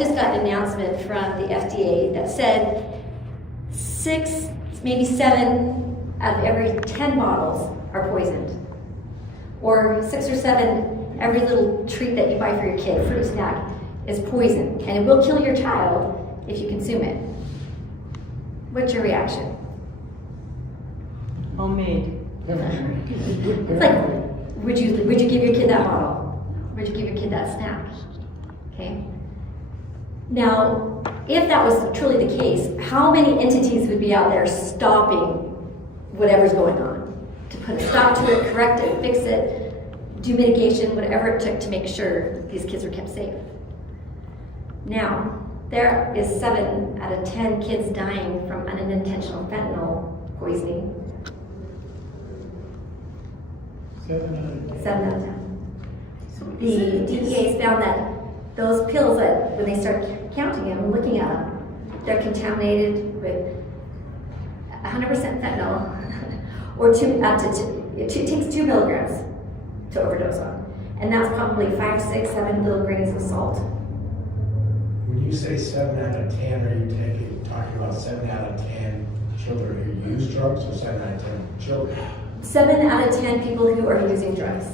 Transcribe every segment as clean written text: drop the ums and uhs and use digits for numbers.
just got an announcement from the FDA that said 6, maybe 7 of every 10 bottles are poisoned. Or 6 or 7, every little treat that you buy for your kid, fruit snack, is poison. And it will kill your child if you consume it. What's your reaction? Homemade. It's like, would you give your kid that bottle? Would you give your kid that snack? Okay. Now, if that was truly the case, how many entities would be out there stopping whatever's going on? To put a stop to it, correct it, fix it, do mitigation, whatever it took to make sure these kids were kept safe. Now, there is 7 out of 10 kids dying from unintentional fentanyl poisoning. 7 out of 10. The DEA's found that those pills, that when they start counting them and looking at them, they're contaminated with 100% fentanyl, or it takes 2 milligrams to overdose on, and that's probably 5, 6, 7 little grains of salt. When you say 7 out of 10, are you talking about 7 out of 10 children who use drugs, or 7 out of 10 children? 7 out of 10 people who are using drugs.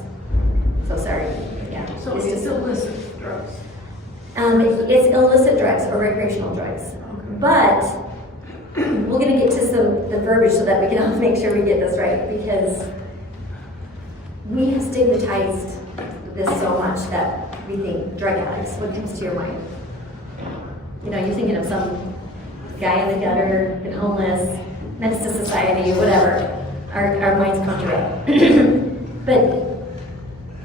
So sorry. Yeah. So it's illicit drugs. It's illicit drugs or recreational drugs. Okay. But we're going to get to the verbiage so that we can all make sure we get this right, because we have stigmatized this so much that we think drug addicts. What comes to your mind? You know, you're thinking of some guy in the gutter, been homeless, menace to society, whatever. Our minds conjure up. But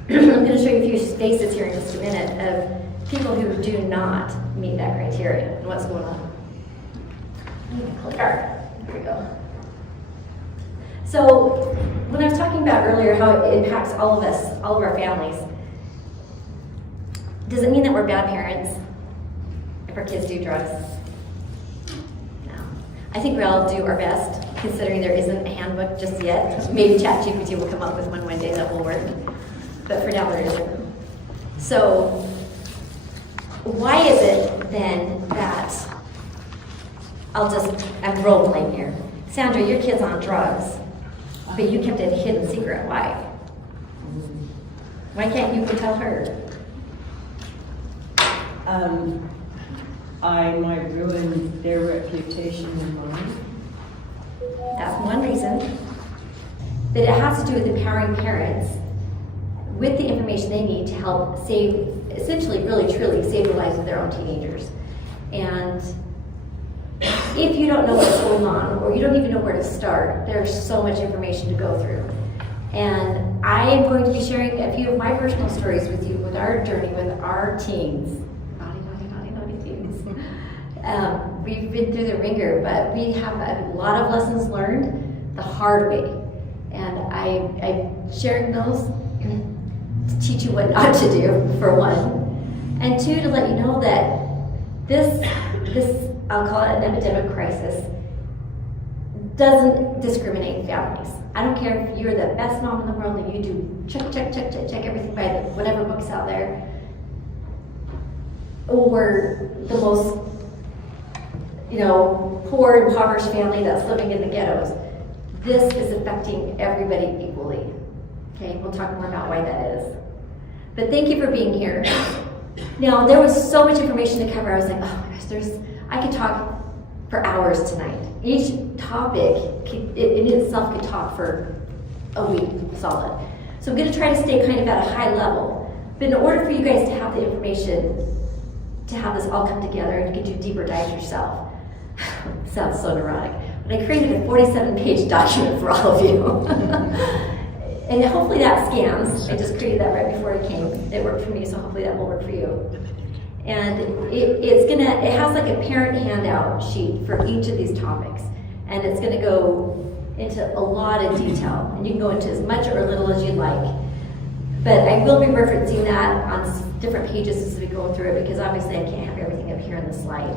I'm going to show you a few faces here in just a minute of people who do not meet that criteria and what's going on. Here we go. So when I was talking about earlier how it impacts all of us, all of our families, does it mean that we're bad parents if our kids do drugs? No. I think we all do our best, considering there isn't a handbook just yet. Maybe ChatGPT will come up with one day that will work, but for now there isn't. So why is it then that, I'm role playing here. Sandra, your kid's on drugs, but you kept it a hidden secret. Why? Why can't you go tell her? I might ruin their reputation and mine. That's one reason. But it has to do with empowering parents with the information they need to help save, essentially, really, truly save the lives of their own teenagers. And if you don't know what's going on, or you don't even know where to start, there's so much information to go through. And I am going to be sharing a few of my personal stories with you with our journey with our teens. Naughty teens. We've been through the ringer, but we have a lot of lessons learned the hard way. And I'm sharing those to teach you what not to do, for one. And 2, to let you know that this I'll call it an epidemic crisis, doesn't discriminate families. I don't care if you're the best mom in the world and you do check everything by whatever book's out there, or the most, poor, impoverished family that's living in the ghettos. This is affecting everybody equally. Okay, we'll talk more about why that is. But thank you for being here. Now, there was so much information to cover. I was like, oh my gosh, I could talk for hours tonight. Each topic in itself could talk for a week solid. So I'm going to try to stay kind of at a high level. But in order for you guys to have the information, to have this all come together and you can do deeper dives yourself, sounds so neurotic, but I created a 47-page document for all of you. And hopefully that scans. I just created that right before it came. It worked for me, so hopefully that will work for you. And it has like a parent handout sheet for each of these topics. And it's gonna go into a lot of detail. And you can go into as much or little as you'd like. But I will be referencing that on different pages as we go through it, because obviously I can't have everything up here on the slide.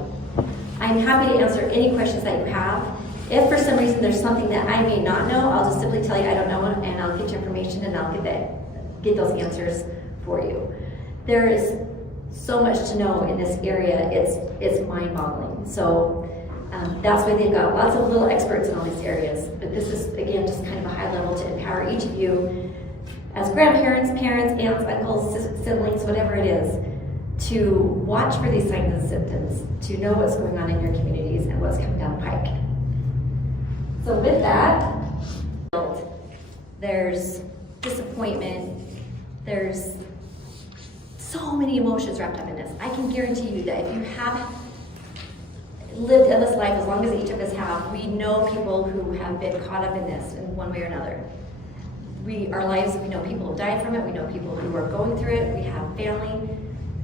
I'm happy to answer any questions that you have. If for some reason there's something that I may not know, I'll just simply tell you I don't know, and I'll get you information and I'll get those answers for you. There is so much to know in this area, it's mind-boggling. So that's why they've got lots of little experts in all these areas. But this is, again, just kind of a high level to empower each of you as grandparents, parents, aunts, uncles, siblings, whatever it is, to watch for these signs and symptoms, to know what's going on in your communities and what's coming down the pike. So with that, there's disappointment, there's so many emotions wrapped up in this. I can guarantee you that if you have lived in this life as long as each of us have, we know people who have been caught up in this in one way or another. Our lives, we know people who died from it, we know people who are going through it, we have family,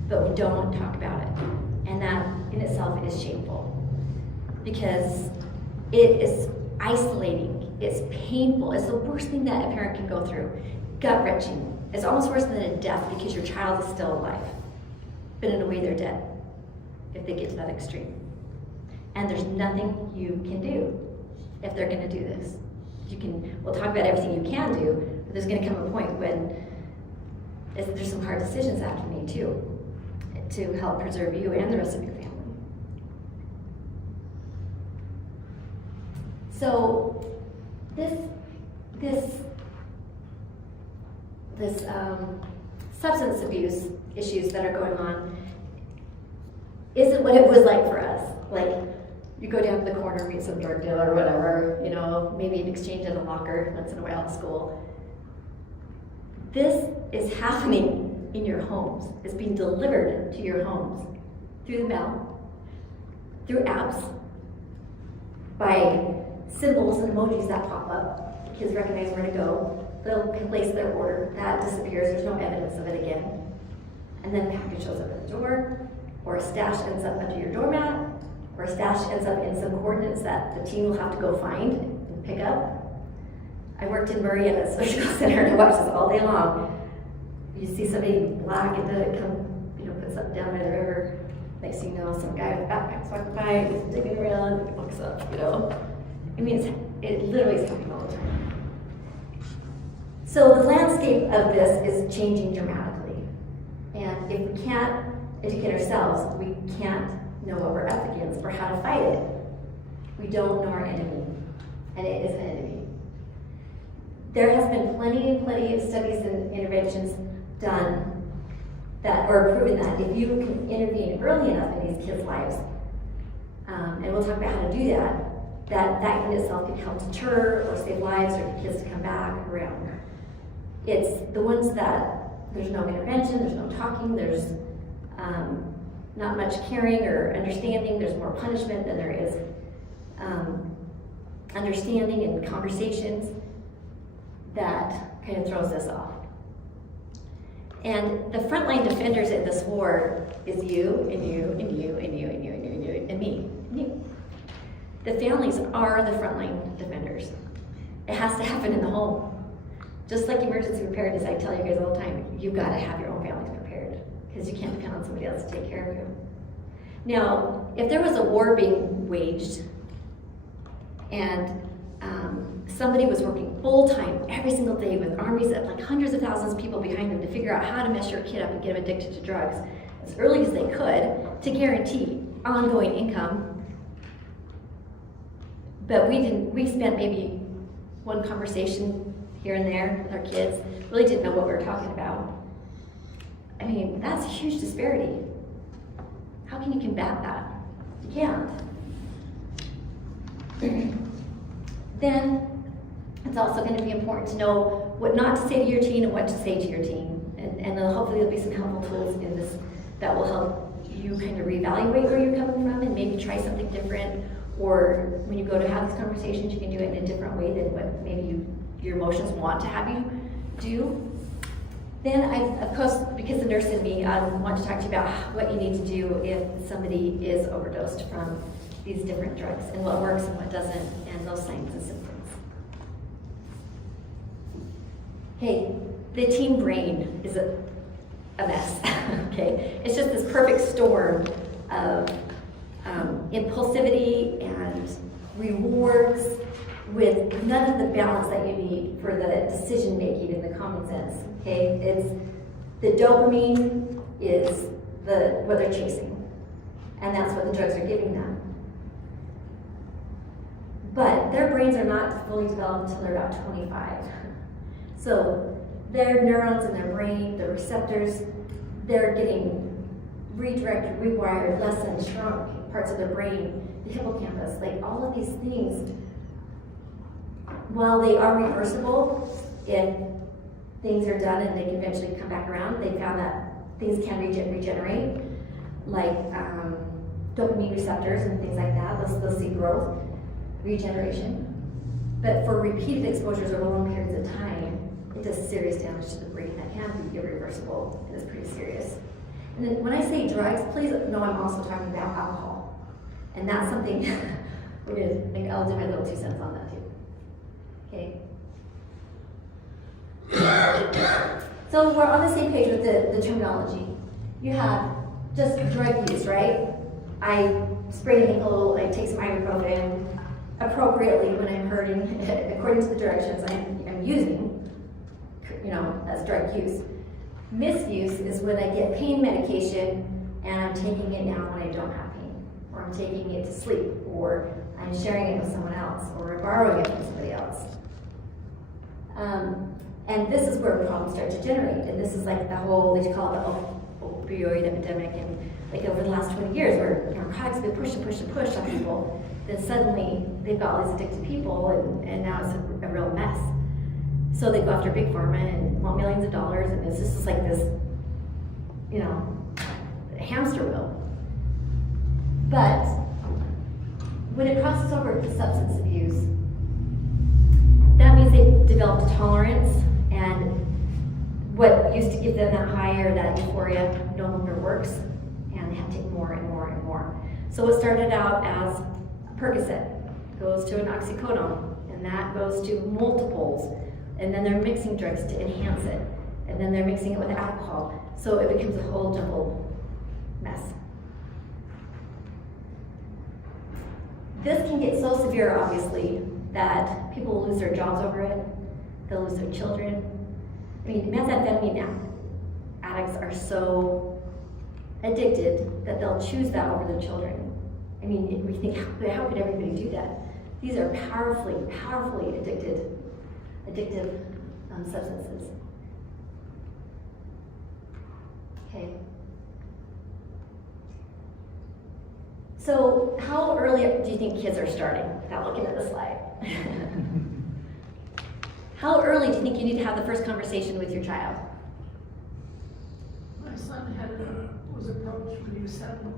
but we don't talk about it. And that in itself is shameful because it is isolating, it's painful, it's the worst thing that a parent can go through. Gut-wrenching. It's almost worse than a death because your child is still alive, but in a way they're dead if they get to that extreme. And there's nothing you can do if they're gonna do this. We'll talk about everything you can do, but there's gonna come a point when there's some hard decisions that have to be made too, to help preserve you and the rest of your family. So this substance abuse issues that are going on isn't what it was like for us. Like, you go down to the corner, meet some drug dealer or whatever, maybe an exchange at a locker once in a while at school. This is happening in your homes. It's being delivered to your homes through the mail, through apps, by symbols and emojis that pop up. Kids recognize where to go. They'll place their order. That disappears. There's no evidence of it again. And then the package shows up at the door, or a stash ends up under your doormat, or a stash ends up in some coordinates that the team will have to go find and pick up. I worked in Murray at a social center and I watched this all day long. You see somebody in black and then it come, puts up down by the river. Next thing you know, some guy with backpacks walking by, he's digging around, and walks up, I mean, it literally is happening all the time. So the landscape of this is changing dramatically. And if we can't educate ourselves, we can't know what we're up against or how to fight it. We don't know our enemy, and it is an enemy. There has been plenty of studies and interventions done that are proving that if you can intervene early enough in these kids' lives, and we'll talk about how to do that, that in itself can help deter or save lives or get kids to come back around. It's the ones that there's no intervention, there's no talking, there's not much caring or understanding, there's more punishment than there is understanding and conversations, that kind of throws us off. And the frontline defenders in this war is you, and you, and you, and you, and you, and you, and you, and me, and you. The families are the frontline defenders. It has to happen in the home. Just like emergency preparedness, I tell you guys all the time, you've got to have your own families prepared because you can't depend on somebody else to take care of you. Now, if there was a war being waged and somebody was working full-time every single day with armies of like hundreds of thousands of people behind them to figure out how to mess your kid up and get him addicted to drugs as early as they could to guarantee ongoing income, but we spent maybe one conversation here and there with our kids, really didn't know what we were talking about. I mean, that's a huge disparity. How can you combat that? You can't. Then it's also going to be important to know what not to say to your teen and what to say to your teen. And hopefully there'll be some helpful tools in this that will help you kind of reevaluate where you're coming from and maybe try something different. Or when you go to have these conversations, you can do it in a different way than what maybe your emotions want to have you do. Then of course, because the nurse in me, I want to talk to you about what you need to do if somebody is overdosed from these different drugs and what works and what doesn't and those signs and symptoms. Okay, the teen brain is a mess, okay? It's just this perfect storm of impulsivity and rewards with none of the balance that you need for the decision making and the common sense, okay? It's the dopamine is what they're chasing. And that's what the drugs are giving them. But their brains are not fully developed until they're about 25. So their neurons in their brain, the receptors, they're getting redirected, rewired, lessened, shrunk parts of their brain, the hippocampus, like all of these things. While they are reversible, if things are done and they can eventually come back around, they found that things can regenerate, like dopamine receptors and things like that. They'll see growth, regeneration. But for repeated exposures over long periods of time, it does serious damage to the brain that can be irreversible, and it's pretty serious. And then when I say drugs, please know I'm also talking about alcohol. And that's something we're gonna make, I'll do my little 2 cents on that too. Okay. So we're on the same page with the terminology. You have just drug use, right? I sprain an ankle, I take some ibuprofen appropriately when I'm hurting, according to the directions I'm using, as drug use. Misuse is when I get pain medication and I'm taking it now when I don't have pain, or I'm taking it to sleep, or I'm sharing it with someone else, or I'm borrowing it from somebody else. And this is where problems start to generate. And this is like the whole, they call it the opioid epidemic, and like over the last 20 years where narcotics have been pushed on people, then suddenly they've got all these addicted people, and now it's a real mess. So they go after big pharma and want millions of dollars, and it's just like this, hamster wheel. But when it crosses over to substance abuse, that means they've developed a tolerance, and what used to give them that high or that euphoria no longer works, and they have to take more and more and more. So what started out as Percocet goes to an oxycodone, and that goes to multiples, and then they're mixing drugs to enhance it, and then they're mixing it with alcohol, so it becomes a whole jumbled mess. This can get so severe, obviously, that people will lose their jobs over it, they'll lose their children. I mean, methamphetamine addicts are so addicted that they'll choose that over their children. I mean, we think, how could everybody do that? These are powerfully addictive substances. Okay. So how early do you think kids are starting? Without looking at the slide. How early do you think you need to have the first conversation with your child? My son was approached when he was 7.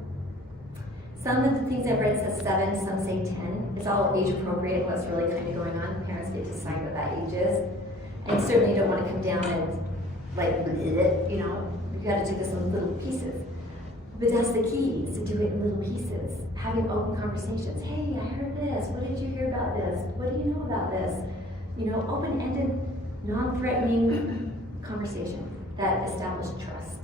Some of the things I've read says 7, some say 10. It's all age appropriate, what's really kind of going on. Parents get to decide what that age is. And certainly you don't want to come down and you got to do this in little pieces. But that's the key, is to do it in little pieces. Having open conversations. Hey, I heard this. What did you hear about this? What do you know about this? Open-ended, non-threatening conversation that establish trust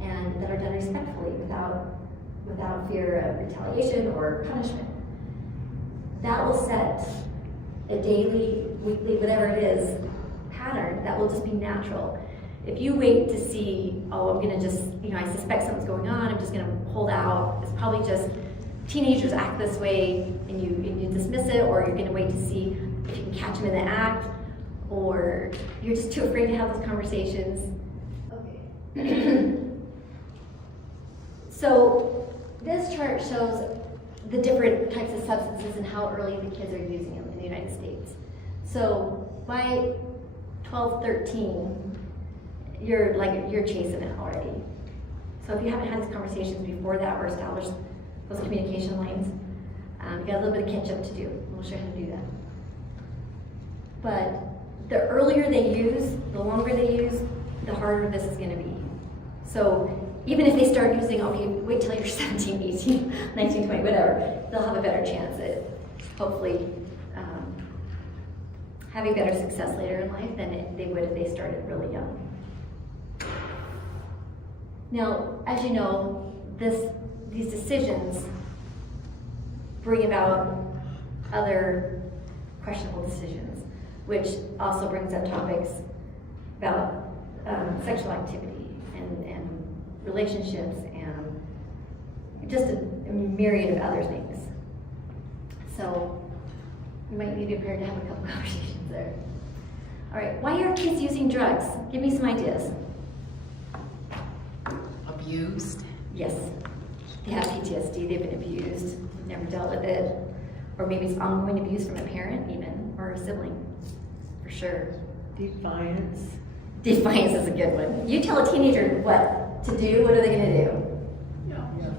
and that are done respectfully without fear of retaliation or punishment. That will set a daily, weekly, whatever it is, pattern that will just be natural. If you wait to see, I'm gonna just, I suspect something's going on, I'm just gonna hold out, it's probably just teenagers act this way and you dismiss it, or you're gonna wait to see if you can catch them in the act, or you're just too afraid to have those conversations. Okay. So this chart shows the different types of substances and how early the kids are using them in the United States. So by 12, 13, you're chasing it already. So if you haven't had these conversations before that or established those communication lines, you got a little bit of catch up to do. We'll show you how to do that. But the earlier they use, the longer they use, the harder this is going to be. So even if they start using, wait till you're 17, 18, 19, 20, whatever, they'll have a better chance at hopefully having better success later in life than they would if they started really young. Now, as you know, these decisions bring about other questionable decisions, which also brings up topics about sexual activity and relationships, and just a myriad of other things. So you might need to be prepared to have a couple conversations there. All right, why are kids using drugs? Give me some ideas. Abused. Yes, they have PTSD, they've been abused, never dealt with it, or maybe it's ongoing abuse from a parent even, or a sibling, for sure. Defiance. Defiance is a good one. You tell a teenager what to do, what are they gonna do? Yeah.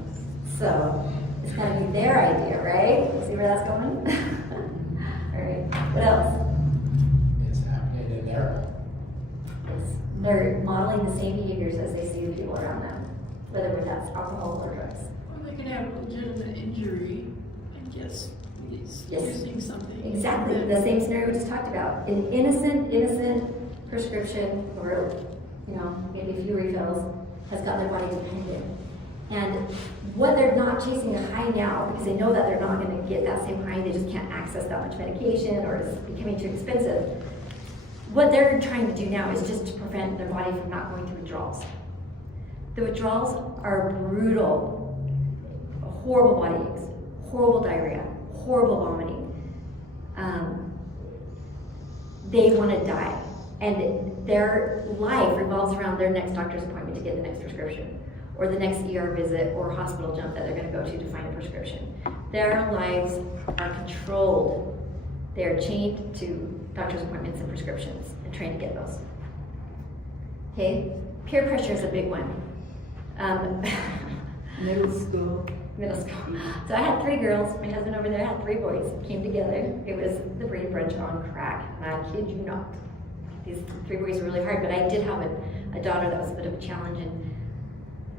So, it's gonna be their idea, right? See where that's going? All right, what else? It's happening in there. Yes. They're modeling the same behaviors as they see the people around them, whether that's alcohol or drugs. Well, they can have legitimate injury, I guess, he's Yes. using something. Exactly, the same scenario we just talked about. An innocent prescription, or, you know, maybe a few refills, has got their body dependent. And what they're not chasing a high now, because they know that they're not gonna get that same high, they just can't access that much medication, or it's becoming too expensive. What they're trying to do now is just to prevent their body from not going through withdrawals. The withdrawals are brutal, horrible body aches, horrible diarrhea, horrible vomiting. They want to die, and their life revolves around their next doctor's appointment to get the next prescription, or the next ER visit or hospital jump that they're going to go to find a prescription. Their lives are controlled. They are chained to doctor's appointments and prescriptions and trained to get those. Okay, peer pressure is a big one. Middle school. Middle school. So I had 3 girls. My husband over there had 3 boys. Came together. It was the brain brunch on crack. And I kid you not. These 3 boys were really hard, but I did have a daughter that was a bit of a challenge, and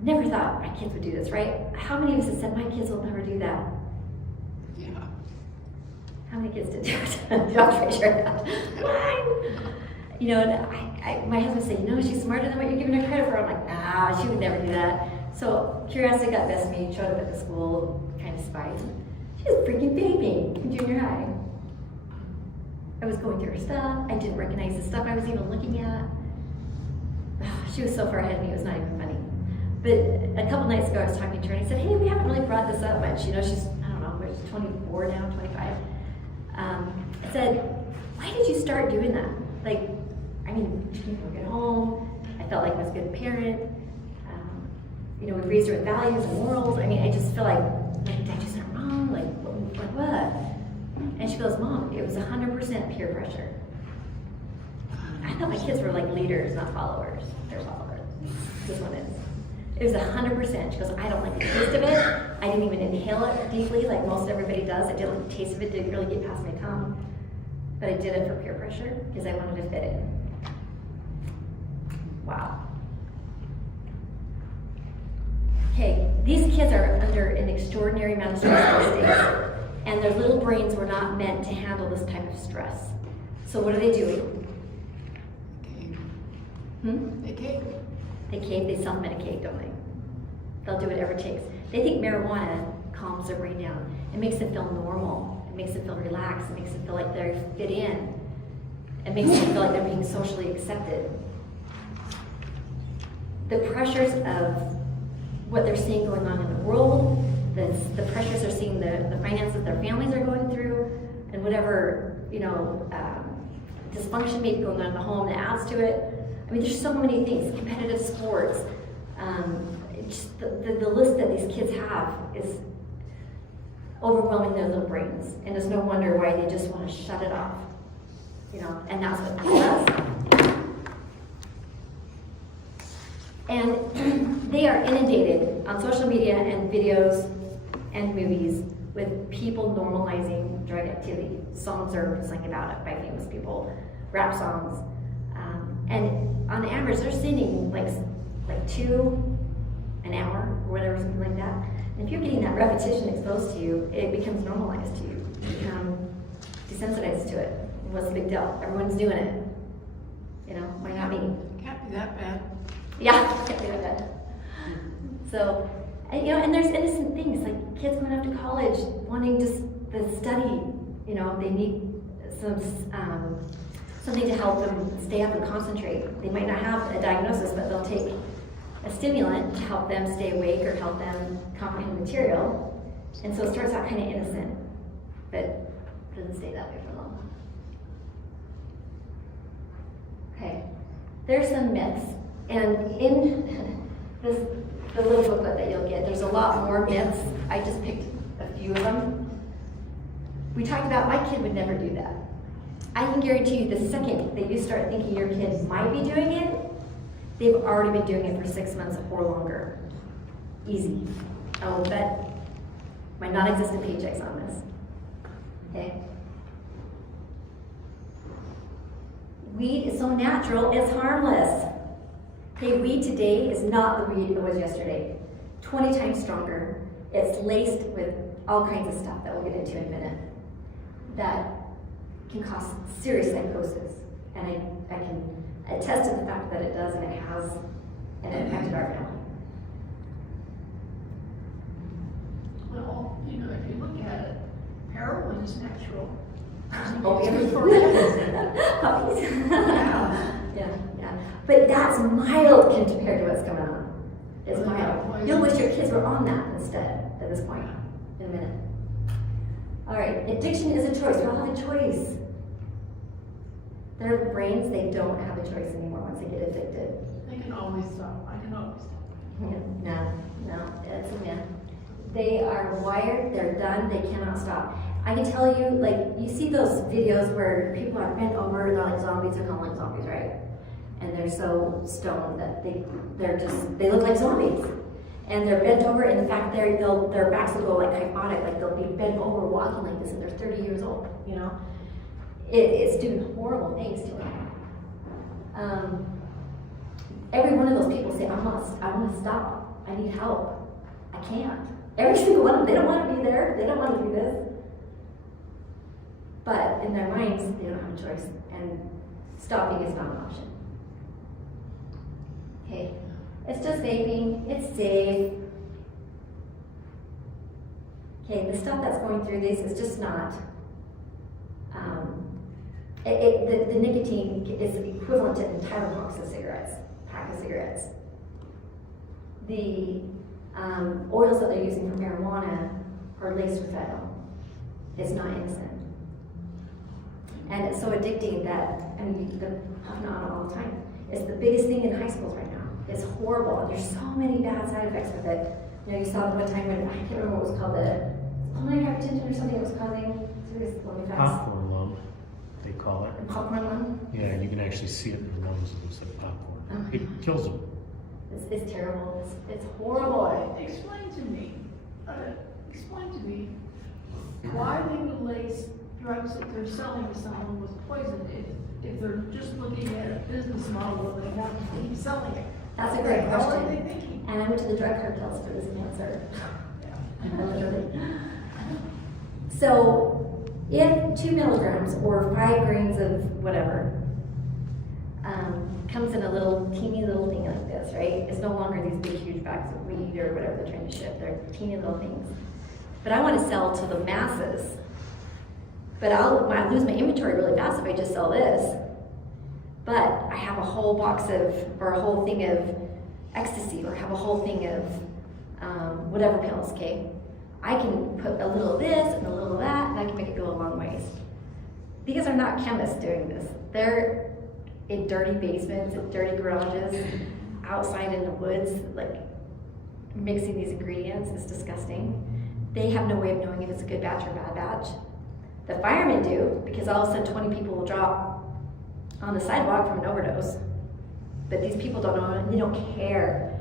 never thought my kids would do this, right? How many of us have said, my kids will never do that? Yeah. How many kids did do it? Don't raise your hand. Mine. You know, and my husband said, you know, she's smarter than what you're giving her credit for. I'm like, nah, she would never do that. So curiosity got best of me, showed up at the school, kind of spied. She was freaking vaping in junior high. I was going through her stuff. I didn't recognize the stuff I was even looking at. She was so far ahead of me, it was not even funny. But a couple nights ago, I was talking to her, and I said, hey, we haven't really brought this up much. You know, she's, I don't know, she's 24 now, 25. I said, why did you start doing that? Like, I mean, she came from a good home. I felt like I was a good parent. You know, we raised her with values and morals. I mean, I just feel like did I do something wrong? Like what? And she goes, Mom, it was 100% peer pressure. I thought my kids were like leaders, not followers. They're followers. This one is. It was 100%. She goes, I don't like the taste of it. I didn't even inhale it deeply like most everybody does. I didn't like the taste of it. Didn't really get past my tongue. But I did it for peer pressure because I wanted to fit in. Wow. Okay, these kids are under an extraordinary amount of stress these days, and their little brains were not meant to handle this type of stress. So what are they doing? They cave. They cave, they self-medicate, don't they? They'll do whatever it takes. They think marijuana calms their brain down. It makes them feel normal. It makes them feel relaxed. It makes them feel like they fit in. It makes them feel like they're being socially accepted. The pressures of what they're seeing going on in the world, the pressures they're seeing, the finances their families are going through, and whatever, you know, dysfunction maybe going on in the home that adds to it. I mean, there's so many things, competitive sports, just the list that these kids have is overwhelming their little brains, and it's no wonder why they just want to shut it off, you know, and that's what it does. And they are inundated on social media and videos and movies with people normalizing drug activity. Songs are sung about it by famous people, rap songs. And on average, they're singing like 2 an hour or whatever, something like that. And if you're getting that repetition exposed to you, it becomes normalized to you. You become desensitized to it. What's the big deal? Everyone's doing it. You know, why not me? Can't be that bad. Yeah, can't do that. So, you know, and there's innocent things, like kids going off to college, wanting just the study, you know, they need something to help them stay up and concentrate. They might not have a diagnosis, but they'll take a stimulant to help them stay awake or help them comprehend material. And so it starts out kind of innocent, but it doesn't stay that way for long. Okay, there's some myths, and in the little booklet that you'll get, there's a lot more myths. I just picked a few of them. We talked about my kid would never do that. I can guarantee you the second that you start thinking your kid might be doing it, they've already been doing it for 6 months or longer. Easy. I will bet my non-existent paychecks on this. Okay? Weed is so natural, it's harmless. Okay, weed today is not the weed it was yesterday. 20 times stronger. It's laced with all kinds of stuff that we'll get into in a minute that can cause serious psychosis. And I can attest to the fact that it does, and it has an impact on our family. Well, you know, if you look at it, heroin is natural. Oh, It's good for puppies. Yeah. Yeah. But that's mild compared to what's going on. It's mild. You'll wish your kids were on that instead at this point in a minute. All right, addiction is a choice. We all have a choice. Their brains, they don't have a choice anymore once they get addicted. They can always stop. I can always stop. No, it's a myth. They are wired, they're done, they cannot stop. I can tell you, like, you see those videos where people are bent over, they're like zombies, they're called like zombies, right? And they're so stoned that they look like zombies. And they're bent over, and in fact, their backs will go like hypnotic, like they'll be bent over walking like this, and they're 30 years old, you know? It's doing horrible things to them. Every one of those people say, I want to stop, I need help, I can't. Every single one of them, they don't want to be there, they don't want to do this. But in their minds, they don't have a choice, and stopping is not an option. Okay, it's just vaping, it's safe. Okay, the stuff that's going through these is just not, the nicotine is equivalent to an entire pack of cigarettes. The oils that they're using for marijuana are laced with fentanyl. It's not innocent. And it's so addicting that, I mean, they're puffing on it all the time. It's the biggest thing in high schools right now. It's horrible. There's so many bad side effects with it. You know, you saw the one time when, I can't remember what it was called, the pulmonary hypertension or something that was causing serious lung effects. Popcorn lung, they call it. And popcorn lung. Yeah, you can actually see it in the lungs. It looks like popcorn. Oh. It kills them. It's terrible. It's horrible. Explain to me why they would lace drugs that they're selling to someone with poison if they're just looking at a business model where they have to keep selling it. That's a great What are they question. thinking? And I went to the drug cartels for this answer. Literally. So, if 2 milligrams or 5 grains of whatever comes in a little teeny little thing like this, right? It's no longer these big huge bags of weed or whatever they're trying to ship. They're teeny little things. But I want to sell to the masses. But I lose my inventory really fast if I just sell this. But I have a whole box of, or a whole thing of ecstasy, or have a whole thing of whatever pills, okay? I can put a little of this and a little of that, and I can make it go a long ways. These are not chemists doing this. They're in dirty basements, in dirty garages, outside in the woods, like mixing these ingredients. It's disgusting. They have no way of knowing if it's a good batch or bad batch. The firemen do, because all of a sudden 20 people will drop on the sidewalk from an overdose. But these people don't know, and they don't care.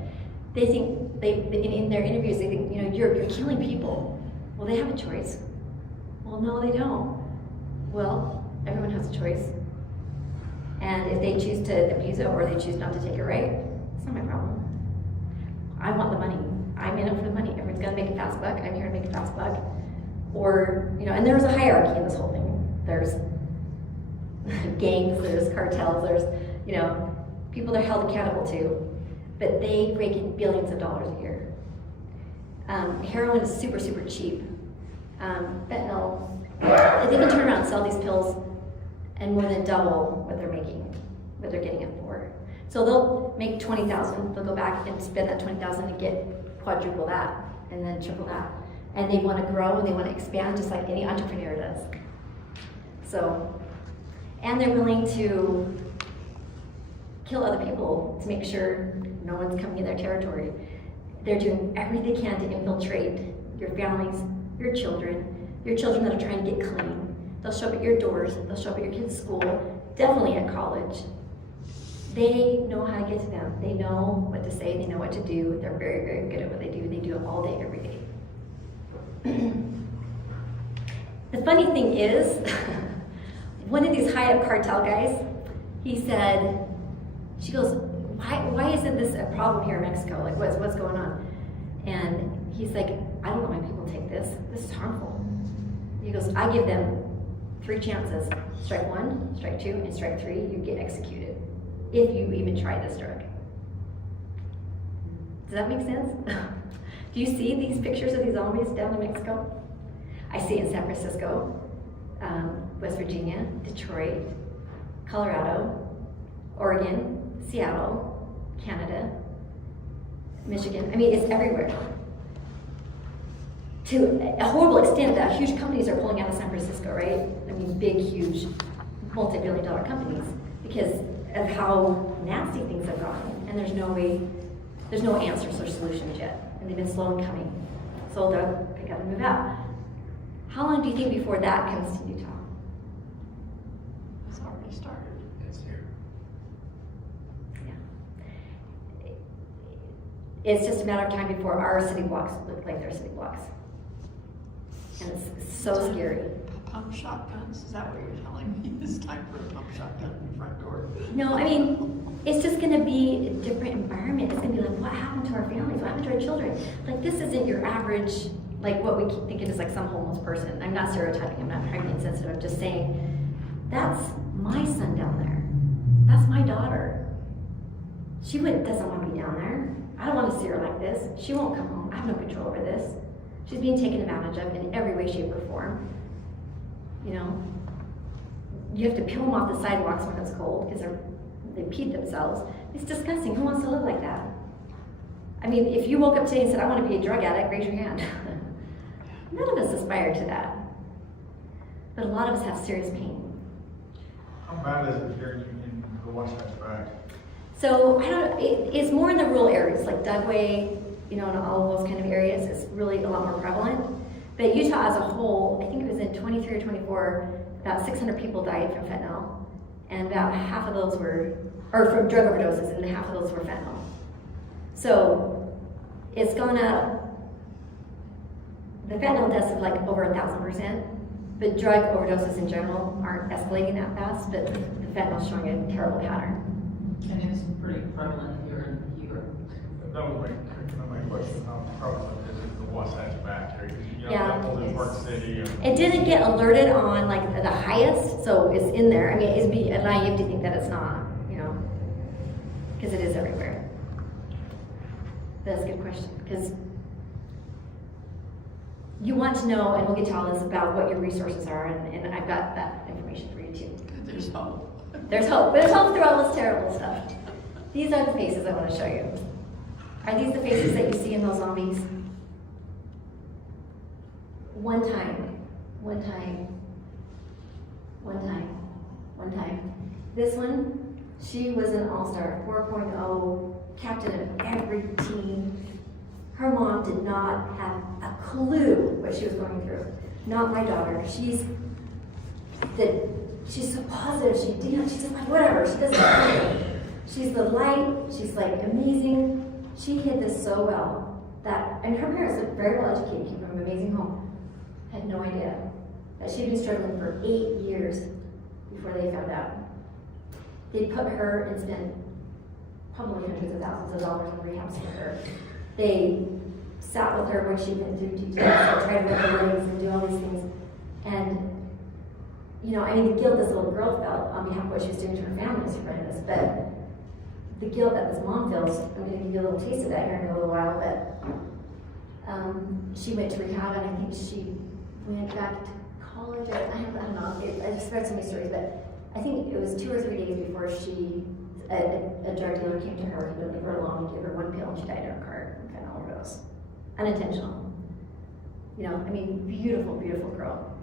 They think, in their interviews, they think, you know, you're killing people. Well, they have a choice. Well, no, they don't. Well, everyone has a choice. And if they choose to abuse it or they choose not to take it right, it's not my problem. I want the money. I'm in it for the money. Everyone's gonna make a fast buck. I'm here to make a fast buck. Or, you know, and there's a hierarchy in this whole thing. There's gangs, there's cartels, there's, you know, people they're held accountable to, but they rake in billions of dollars a year. Heroin is super, super cheap. Fentanyl, they can turn around and sell these pills and more than double what they're making, what they're getting it for. So they'll make 20,000, they'll go back and spend that 20,000 and get quadruple that, and then triple that. And they want to grow and they want to expand just like any entrepreneur does. So, and they're willing to kill other people to make sure no one's coming in their territory. They're doing everything they can to infiltrate your families, your children that are trying to get clean. They'll show up at your doors, they'll show up at your kids' school, definitely at college. They know how to get to them. They know what to say, they know what to do. They're very, very good at what they do. They do it all day, every day. The funny thing is, one of these high-up cartel guys, he said, she goes, why isn't this a problem here in Mexico? Like, what's going on? And he's like, I don't know why people take this. This is harmful. He goes, I give them 3 chances. Strike 1, strike 2, and strike 3, you get executed. If you even try this drug. Does that make sense? Do you see these pictures of these zombies down in Mexico? I see it in San Francisco, West Virginia, Detroit, Colorado, Oregon, Seattle, Canada, Michigan. I mean, it's everywhere. To a horrible extent that huge companies are pulling out of San Francisco, right? I mean, big, huge, multi-billion-dollar companies, because of how nasty things have gotten, and there's no answers or solutions yet, and they've been slow in coming. So they got to move out. How long do you think before that comes to Utah? It's already started. It's here. Yeah. It's just a matter of time before our city blocks look like their city blocks. And it's so scary. Pump shotguns, is that what you're telling me? It's time for a pump shotgun in the front door. No, I mean, it's just gonna be a different environment. It's gonna be like, what happened to our families? What happened to our children? Like, this isn't your average, like what we keep thinking is like some homeless person. I'm not stereotyping, I'm not trying to be insensitive, I'm just saying, that's my son down there. That's my daughter. She doesn't want to be down there. I don't want to see her like this. She won't come home. I have no control over this. She's being taken advantage of in every way, shape, or form. You know, you have to peel them off the sidewalks when it's cold because they peed themselves. It's disgusting. Who wants to live like that? I mean, if you woke up today and said, I want to be a drug addict, raise your hand. None of us aspire to that. But a lot of us have serious pain. How bad is it here in the Wasatch Back? So, it's more in the rural areas, like Dugway, you know, and all those kind of areas. It's really a lot more prevalent. But Utah as a whole, I think it was in 23 or 24, about 600 people died from fentanyl. And about half of those were, or from drug overdoses, and half of those were fentanyl. So, it's gone up. The fentanyl deaths are like over 1,000%, but drug overdoses in general aren't escalating that fast, but the fentanyl's showing a terrible pattern. And it's pretty prevalent here in Europe. That was my question, how prevalent is it in the Wasatch Back area? You know, Yeah, that in Park City. It didn't get alerted on like the highest, so it's in there. I mean, it'd be naive to think that it's not, you know, because it is everywhere. That's a good question, because you want to know, and we'll get to all this, about what your resources are, and I've got that information for you too. There's hope. There's hope. There's hope through all this terrible stuff. These are the faces I want to show you. Are these the faces that you see in those zombies? One time. This one, she was an all-star, 4.0, captain of every team. Her mom did not have a clue what she was going through. Not my daughter. She's so positive. She's just like, whatever. She doesn't know. She's the light. She's like amazing. She hid this so well and her parents are very well educated, came from an amazing home. Had no idea that she'd been struggling for 8 years before they found out. They put her and spent probably hundreds of thousands of dollars on rehabs for her. They sat with her when she went through details, tried to rip her legs and do all these things. And, you know, I mean, the guilt this little girl felt on behalf of what she was doing to her family is horrendous. But the guilt that this mom feels, I'm going to give you a little taste of that here in a little while. But she went to rehab, and I think she went back to college. I don't know. I just read so many stories, but I think it was 2 or 3 days before she a drug dealer came to her, he didn't leave her alone, he gave her one pill and she died in her car from an overdose. Unintentional. You know, I mean, beautiful, beautiful girl.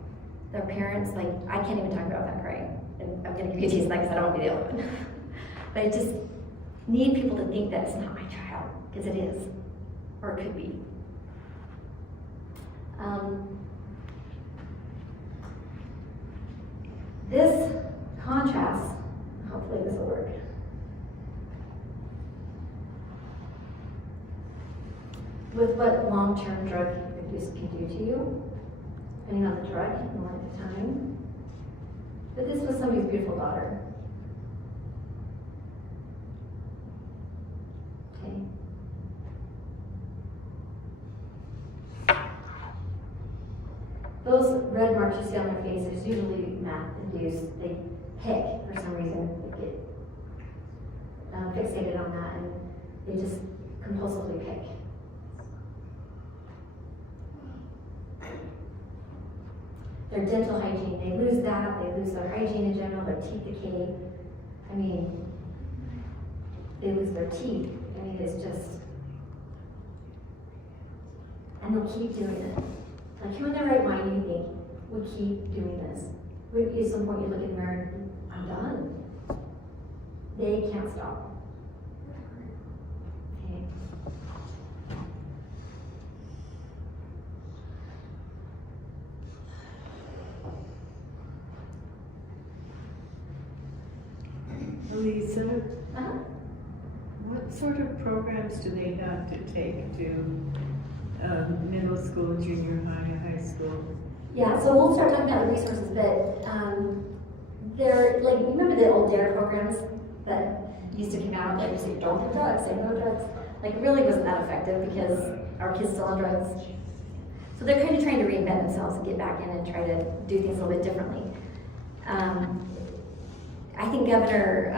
Their parents, like, I can't even talk about that crying. And I'm gonna give you a tease because I don't want to be the only one. But I just need people to think that it's not my child, because it is, or it could be. This contrasts, hopefully this will work. With what long-term drug abuse can do to you, depending on the drug and the length of time. But this was somebody's beautiful daughter. Okay. Those red marks you see on their face is usually meth-induced. They pick for some reason. They get fixated on that and they just compulsively pick. Their dental hygiene, they lose that, they lose their hygiene in general, their teeth decay. I mean, they lose their teeth. I mean, it's just, and they'll keep doing it. Like, who in their right mind do you think would keep doing this? Would at some point you look in the mirror and I'm done. They can't stop. Okay. Elisa, Uh-huh. what sort of programs do they have to take to middle school, junior high, high school? Yeah, so we'll start talking about the resources, but they're like, remember the old DARE programs that used to come out, like you say, don't do drugs, say no drugs. Like, it really wasn't that effective because our kids still on drugs. So they're kind of trying to reinvent themselves and get back in and try to do things a little bit differently. I think Governor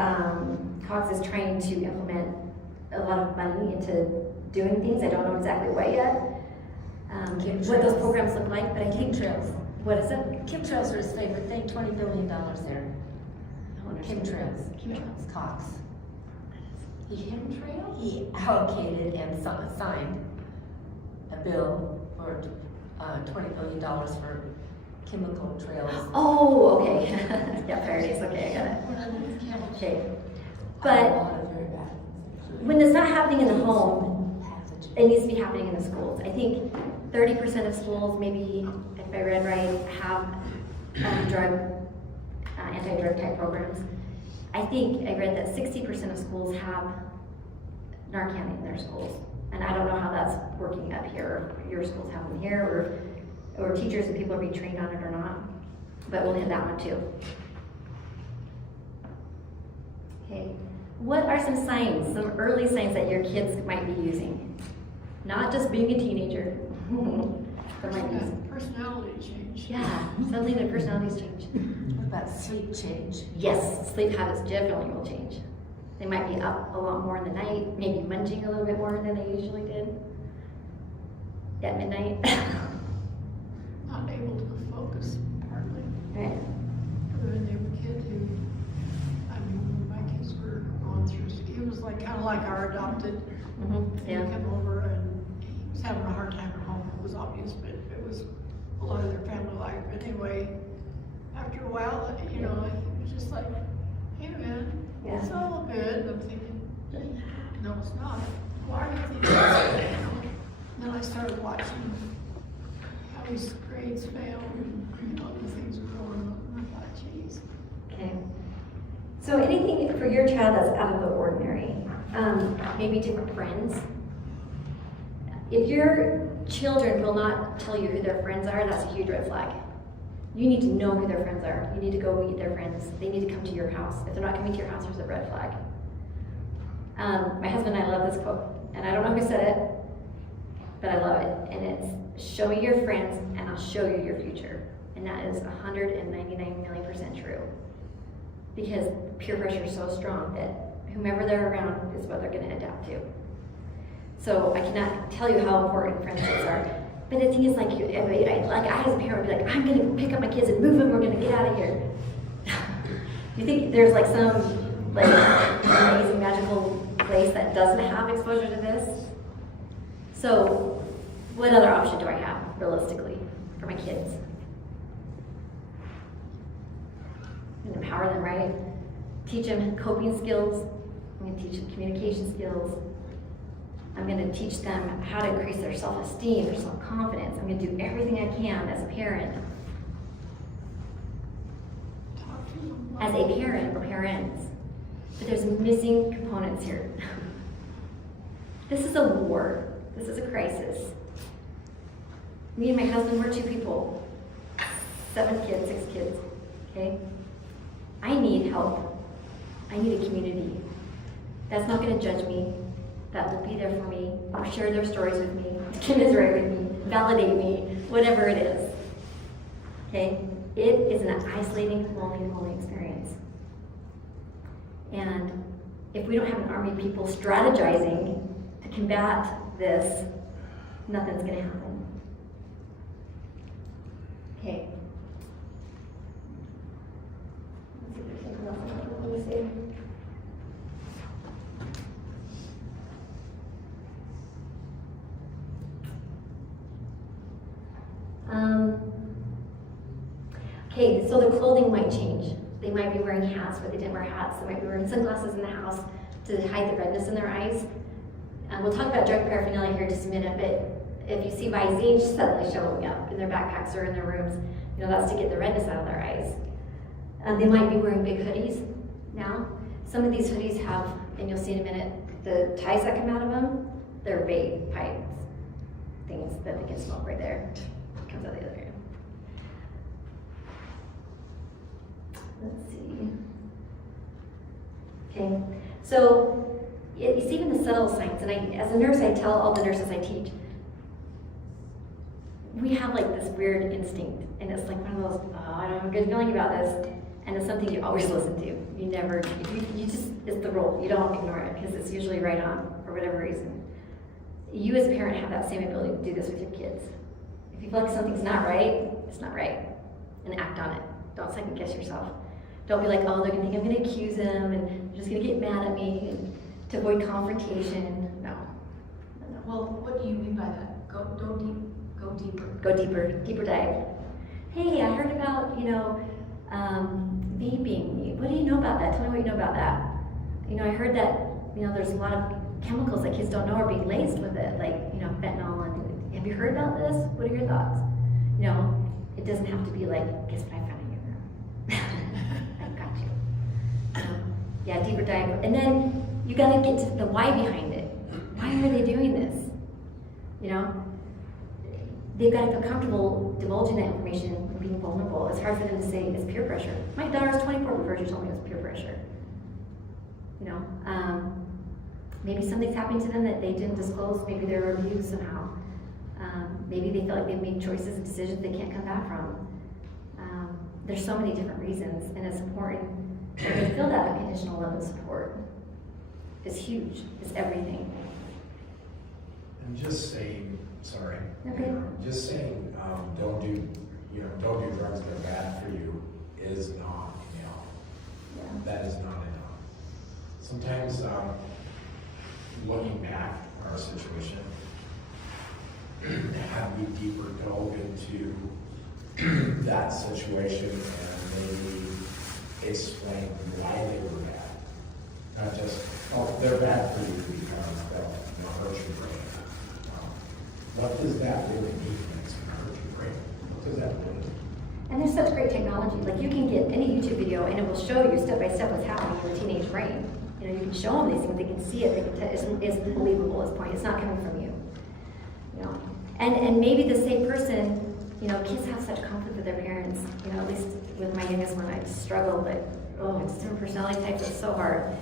Cox is trying to implement a lot of money into doing things. I don't know exactly what yet. What those programs look like, but I think Chemtrails. What is it? Chemtrails are his favorite thing, $20 billion there. Chemtrails. Chemtrails, Cox. Chemtrails? He allocated and signed a bill for $20 billion for chemical trails. Oh, okay. Yeah, priorities. Okay, I got it. Okay. But when it's not happening in the home, it needs to be happening in the schools. I think 30% of schools, maybe if I read right, have anti-drug type programs. I think I read that 60% of schools have Narcan in their schools. And I don't know how that's working up here, or your schools have them here, or teachers and people are being trained on it or not. But we'll hit that one too. Okay. What are some signs, some early signs that your kids might be using? Not just being a teenager. There might be some, Personality change. yeah, suddenly their personalities change. What about sleep change? Yes, sleep habits definitely will change. They might be up a lot more in the night, maybe munching a little bit more than they usually did at midnight. Not able to focus hardly. Right. When they were a kid who, I mean, when my kids were going through, he was like, kind of like our adopted. He'd Yeah. come over and he was having a hard time at home. It was obvious, but it was a lot of their family life. Anyway, after a while, you know, he was just like, hey man, Yeah. it's all good. I'm thinking, no, it's not. Why are you thinking that? And then I started watching how his grades failed and other things were going on. And I thought, geez. Okay. So anything for your child that's out of the ordinary, maybe different friends. If your children will not tell you who their friends are, that's a huge red flag. You need to know who their friends are. You need to go meet their friends. They need to come to your house. If they're not coming to your house, there's a red flag. My husband and I love this quote, and I don't know who said it, but I love it. And it's, show me your friends and I'll show you your future. And that is 199,000,000% true. Because peer pressure is so strong that whomever they're around is what they're going to adapt to. So I cannot tell you how important friendships are. But the thing is, like, I as a parent would be like, I'm going to pick up my kids and move them, we're going to get out of here. You think there's like some like an amazing magical place that doesn't have exposure to this. So what other option do I have realistically for my kids? And empower them, right? Teach them coping skills. I'm going to teach them communication skills. I'm going to teach them how to increase their self-esteem, their self-confidence. I'm going to do everything I can as a parent. Talk to them. As a parent or parents. But there's missing components here. This is a war. This is a crisis. Me and my husband, we're two people. 7 kids, 6 kids, okay? I need help. I need a community. That's not gonna judge me. That will be there for me, or share their stories with me, commiserate with me, validate me, whatever it is. Okay? It is an isolating, lonely experience. And if we don't have an army of people strategizing to combat this, nothing's gonna happen. Okay. Let's see if there's anything else I want to say. Okay, so the clothing might change. They might be wearing hats where they didn't wear hats. They might be wearing sunglasses in the house to hide the redness in their eyes. We'll talk about drug paraphernalia here in just a minute, but if you see Visine suddenly showing up in their backpacks or in their rooms, you know, that's to get the redness out of their eyes. They might be wearing big hoodies now. Some of these hoodies have, and you'll see in a minute, the ties that come out of them, they're vape pipes, things that they can smoke right there. Comes out the other end. Let's see. Okay, so it's even the subtle signs, and as a nurse, I tell all the nurses I teach, we have like this weird instinct, and it's like one of those, oh, I don't have a good feeling about this, and it's something you always listen to. You never, you just, it's the rule. You don't ignore it, because it's usually right on, for whatever reason. You as a parent have that same ability to do this with your kids. If you feel like something's not right, it's not right, and act on it. Don't second guess yourself. Don't be like, oh, they're gonna think I'm gonna accuse them, and they're just gonna get mad at me, and to avoid confrontation. No. Well, what do you mean by that? Go deeper. Go deeper, deeper dive. Hey, I heard about, vaping. What do you know about that? Tell me what you know about that. I heard that, there's a lot of chemicals that kids don't know are being laced with it, like, fentanyl. And have you heard about this? What are your thoughts? It doesn't have to be like, guess what I found in your room. I got you. Yeah, deeper dive. And then you gotta get to the why behind it. Why are they doing this? They've got to feel comfortable divulging that information and being vulnerable. It's hard for them to say it's peer pressure. My daughter's 24 before she told me it was peer pressure. Maybe something's happening to them that they didn't disclose. Maybe they were abused somehow. Maybe they feel like they've made choices and decisions they can't come back from. There's so many different reasons, and it's important that they feel that unconditional love and support. It's huge. It's everything. And just saying, sorry. Okay. Just saying, don't do drugs that are bad for you is not enough. Yeah. That is not enough. Sometimes, looking back at our situation, have we deeper dove into that situation and maybe explain why they were bad. Not just, oh, they're bad for you because they'll hurt your brain. What does that really mean when it's going to hurt your brain? What does that really mean? And there's such great technology. Like, you can get any YouTube video and it will show you step by step what's happening in your teenage brain. You can show them these things, they can see it, it's believable at this point. It's not coming from you. And maybe the same person, kids have such conflict with their parents. At least with my youngest one, I struggled, but it's different personality types, it's so hard.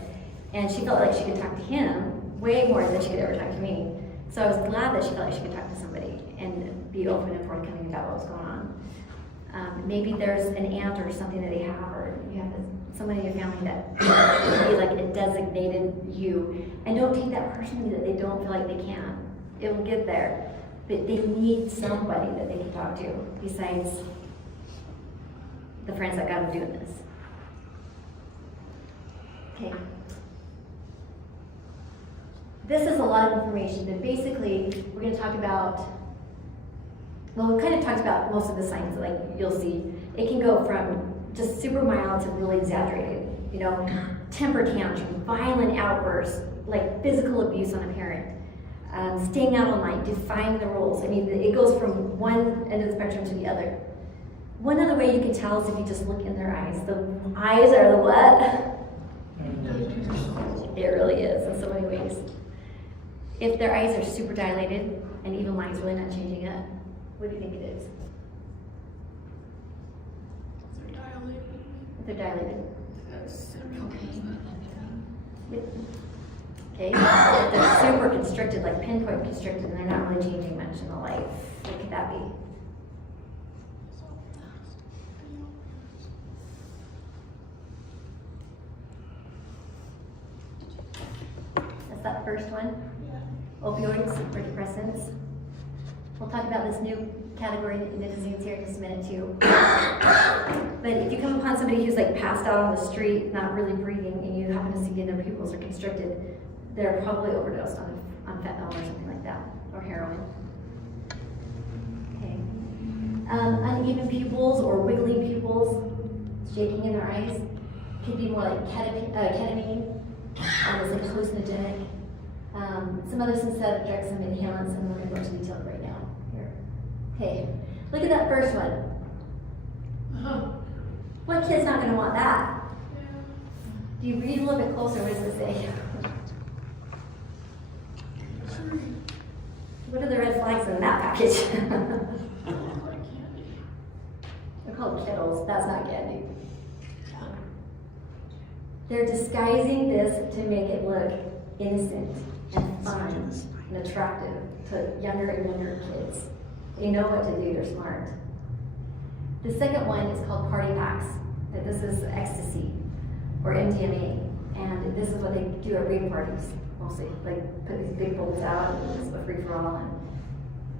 And she felt like she could talk to him way more than she could ever talk to me. So I was glad that she felt like she could talk to somebody and be open and forthcoming about what was going on. Maybe there's an aunt or something that they have, or you have somebody in your family that would be like a designated you. And don't take that personally that they don't feel like they can. It will get there. But they need somebody that they can talk to besides the friends that got them doing this. Okay. This is a lot of information, but basically, we're gonna talk about, well, we kind of talked about most of the signs, like you'll see. It can go from just super mild to really exaggerated, you know, temper tantrum, violent outbursts, like physical abuse on a parent, staying out all night, defying the rules. I mean, it goes from one end of the spectrum to the other. One other way you can tell is if you just look in their eyes. The eyes are the what? It really is in so many ways. If their eyes are super dilated and even line's really not changing it, what do you think it is? They're dilated. If they're dilated. That's symptoms, isn't it? Okay, if they're super constricted, like pinpoint constricted, and they're not really changing much in the life, what could that be? That's that first one. Opioids or depressants. We'll talk about this new category in the disease here in just a minute too. But if you come upon somebody who's like passed out on the street, not really breathing, and you happen to see their pupils are constricted, they're probably overdosed on fentanyl or something like that, or heroin. Okay. Uneven pupils or wiggly pupils, shaking in their eyes, could be more like ketamine, it's like hallucinogenic. Some other synthetic drugs, some inhalants, and we're going to go into detail right now. Here. Okay, look at that first one. What kid's not going to want that? Do you read a little bit closer? What does it say? What are the red flags in that package? They're called Kittles. That's not candy. They're disguising this to make it look innocent and fun and attractive to younger and younger kids. They know what to do, they're smart. The second one is called party packs. This is ecstasy or MDMA, and this is what they do at rave parties mostly. Like put these big bowls out and it's a free for all, and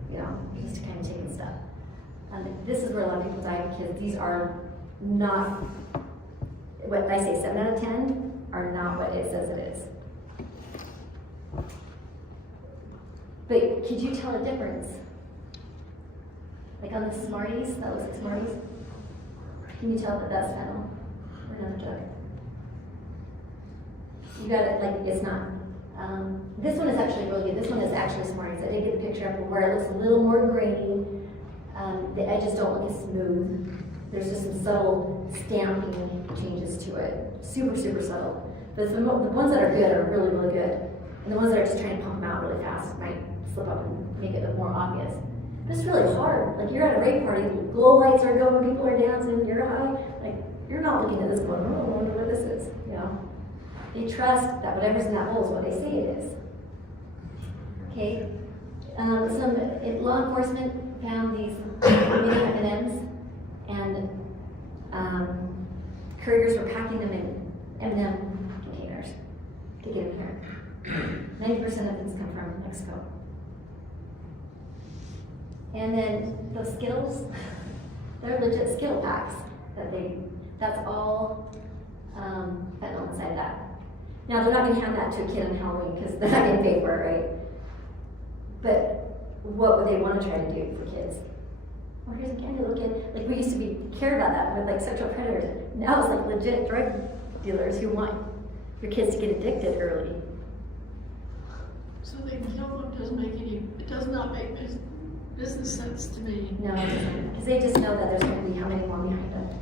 you know, just kind of taking stuff. This is where a lot of people die of kids. These are not what I say. 7 out of 10 are not what it says it is. But could you tell a difference? Like on the Smarties, that looks like Smarties. Can you tell that that's fentanyl or another drug? You got it, like it's not. This one is actually really good. This one is actually Smarties. I did get the picture up where it looks a little more grainy. The edges don't look as smooth. There's just some subtle stamping changes to it. Super, super subtle. But the ones that are good are really, really good. And the ones that are just trying to pump them out really fast might slip up and make it look more obvious. But it's really hard. Like you're at a rave party, glow lights are going, people are dancing, you're high. Like you're not looking at this going, oh, I wonder what this is. You know? They trust that whatever's in that bowl is what they say it is. Okay. Some law enforcement found these mini M&Ms, and couriers were packing them in M&M containers to get them here. 90% of these come from Mexico. And then those Skittles, they're legit Skittle packs. That's all fentanyl inside that. Now they're not going to hand that to a kid on Halloween because they're not going to pay for it, right? But what would they want to try to do for kids? Oh, here's a candy little kid. Like we used to care about that with like sexual predators. Now it's like legit drug dealers who want your kids to get addicted early. So they kill them it does not make business sense to me. No, it doesn't. Because they just know that there's going to be how many more behind them.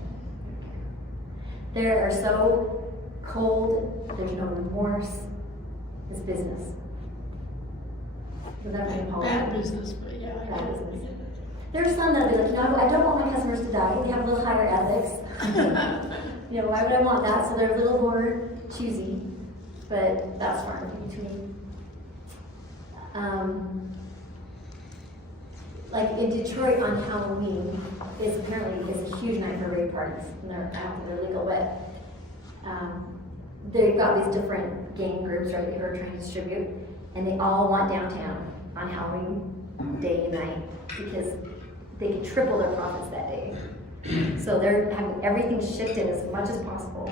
They are so cold, there's no remorse. It's business. Bad business, but yeah. I Bad get business. it. There's some that are like, no, I don't want my customers to die. They have a little higher ethics. You know, why would I want that? So they're a little more choosy, but that's far in between. Like in Detroit on Halloween is apparently a huge night for rave parties, and they're legal, but they've got these different gang groups, right, who are trying to distribute, and they all want downtown on Halloween day and night because they can triple their profits that day. So they're having everything shifted as much as possible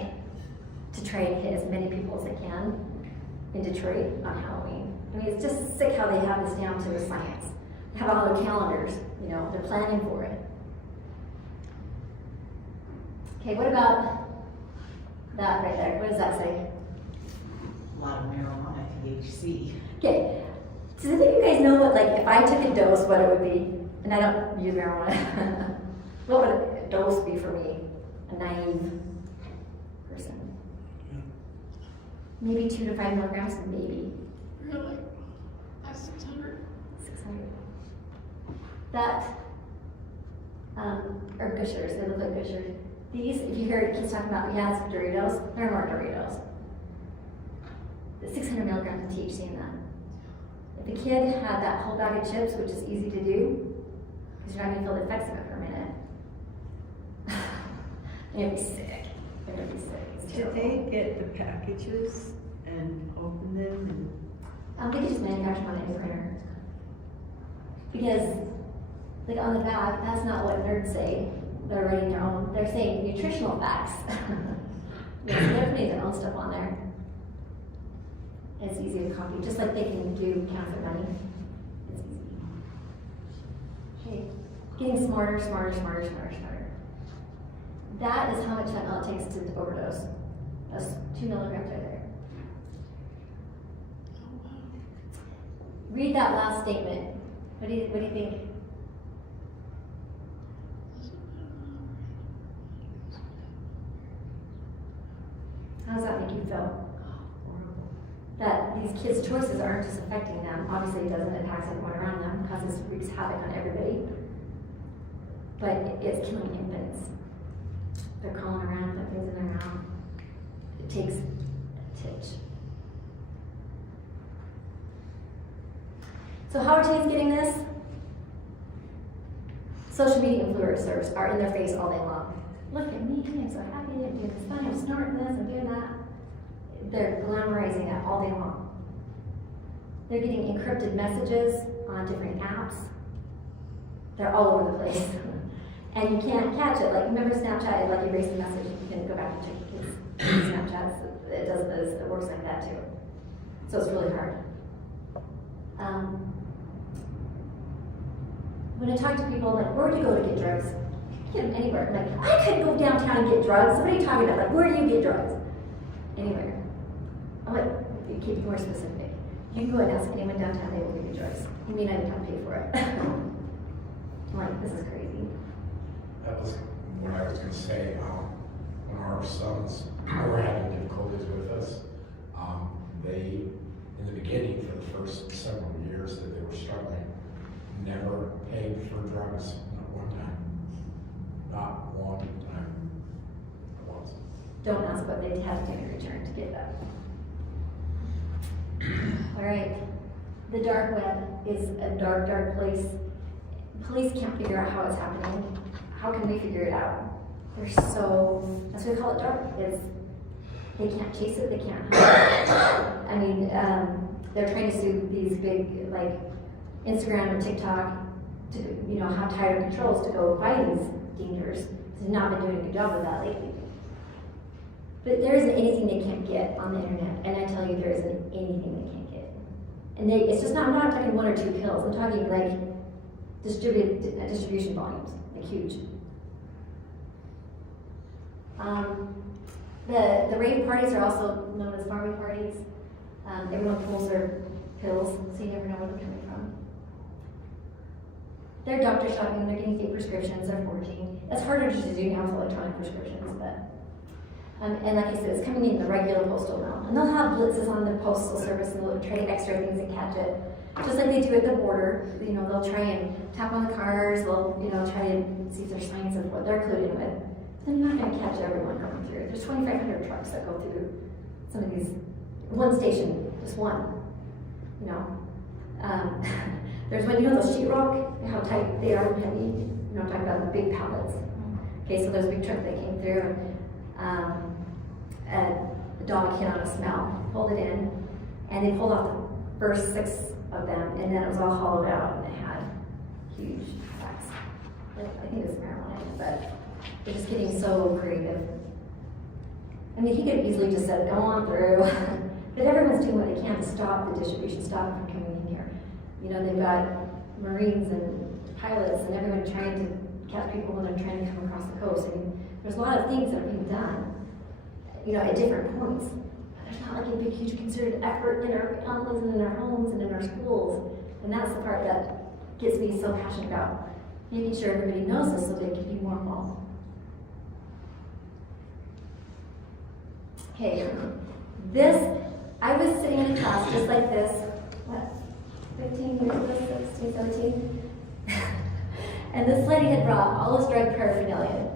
to try and hit as many people as they can in Detroit on Halloween. I mean, it's just sick how they have this down to the science. They have all their calendars, you know, they're planning for it. Okay, what about that right there? What does that say? A lot of marijuana, THC. Okay, does any of you guys know what, like, if I took a dose, what it would be? And I don't use marijuana. What would a dose be for me? A naive person? Maybe 2 to 5 milligrams, maybe Really? That's 600? 600. That, are Gushers, they look like Gushers. These, if you hear kids talking about, yeah, it's Doritos, they're more Doritos. The 600 milligrams of THC in them. If the kid had that whole bag of chips, which is easy to do, because you're not gonna feel the effects of it for a minute, you're gonna be sick. You're gonna be sick. It's Did terrible. they get the packages and open them They could just manufacture them on any printer. Because, like on the back, that's not what nerds say. They're writing their own, they're saying nutritional facts. Yeah, so they're putting their own stuff on there. It's easy to copy, just like they can do counterfeit money. It's easy. Okay, getting smarter, smarter, smarter, smarter, smarter. That is how much fentanyl it takes to overdose. That's 2 milligrams right there. Read that last statement. What do you think? How does that make you feel? That these kids' choices aren't just affecting them. Obviously it doesn't, it impacts everyone around them, causes wreaks havoc on everybody. But it's killing infants. They're crawling around, putting things in their mouth. It takes a titch. So how are teens getting this? Social media influencers are in their face all day long. Look at me, I'm so happy, I'm doing this fun, I'm snorting this, I'm doing that. They're glamorizing that all day long. They're getting encrypted messages on different apps. They're all over the place. And you can't catch it. Like, remember Snapchat, like erase the message, you can go back and check your kids' Snapchats. It does this, it works like that too. So it's really hard. When I talk to people, like, where do you go to get drugs? You can get them anywhere. I'm like, I couldn't go downtown and get drugs. What are you talking about? Like, where do you get drugs? Anywhere. I'm like, you keep it more specific. You can go and ask anyone downtown, they will give you drugs. You may not even have to pay for it. I'm like, this is crazy. That was what I was gonna say, when our sons were having difficulties with us, they, in the beginning, for the first several years that they were struggling, never paid for drugs, not one time. Not one time. Not once. Don't ask what they have to take in return to get that. All right. The dark web is a dark, dark place. Police can't figure out how it's happening. How can we figure it out? They're so, that's why we call it dark. They can't chase it, they can't hide it. I mean, they're trying to sue these big, like, Instagram and TikTok to, you know, have tighter controls to go fight these dangers. They've not been doing a good job of that lately. But there isn't anything they can't get on the internet, and I tell you, there isn't anything they can't get. And it's just not, I'm not talking 1 or 2 pills, I'm talking like distribution volumes, like huge. The rave parties are also known as farming parties. Everyone pulls their pills, so you never know where they're coming from. They're doctor shopping, they're getting fake prescriptions, they're forging. That's harder to do now with electronic prescriptions, but and like I said, it's coming in the regular postal mail. And they'll have blitzes on the postal service and they'll try to extra things and catch it. Just like they do at the border, you know, they'll try and tap on the cars, they'll, you know, try to see if there's signs of what they're colluding with. They're not going to catch everyone going through. There's 2,500 trucks that go through some of these, one station, just one, you know. There's one, you know, those sheetrock, how tight they are and heavy, you know, I'm talking about the big pallets. Okay, so there's a big truck that came through, a dog hit on a smell, pulled it in, and they pulled off the first 6 of them, and then it was all hollowed out, and it had huge effects. I think it was marijuana, but they're just getting so creative. I mean, he could easily just said, go on through. But everyone's doing what they can to stop the distribution, stop it from coming in here. You know, they've got Marines and pilots and everyone trying to catch people when they're trying to come across the coast. I mean, there's a lot of things that are being done, you know, at different points. But there's not like a big, huge concerted effort in our families and in our homes and in our schools. And that's the part that gets me so passionate about making sure everybody knows this so they can be more involved. Okay, I was sitting in a class just like this, what, 15 years ago, 16, 17? And this lady had brought all this drug paraphernalia.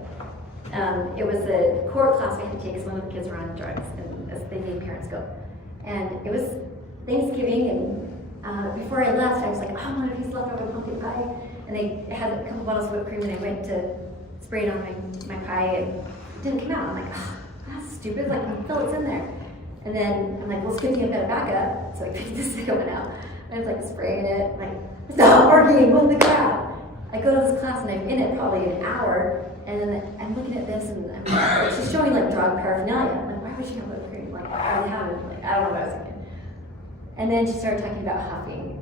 It was a core class we had to take because one of the kids were on drugs, and as they made parents go. And it was Thanksgiving, and before I left, I was like, oh, I want a piece of leftover pumpkin pie. And they had a couple bottles of whipped cream, and I went to spray it on my pie, and it didn't come out. I'm like, oh, that's stupid, like, what's in there? And then I'm like, well, it's good thing I've got a backup. So I picked this thing up out. And I was like spraying it, like, it's not working, what the crap? I go to this class and I'm in it probably an hour, and then I'm looking at this and I'm like, she's showing like drug paraphernalia. I'm like, why would she have whipped cream? Like, I would have it. Like, I don't know what I was thinking. And then she started talking about huffing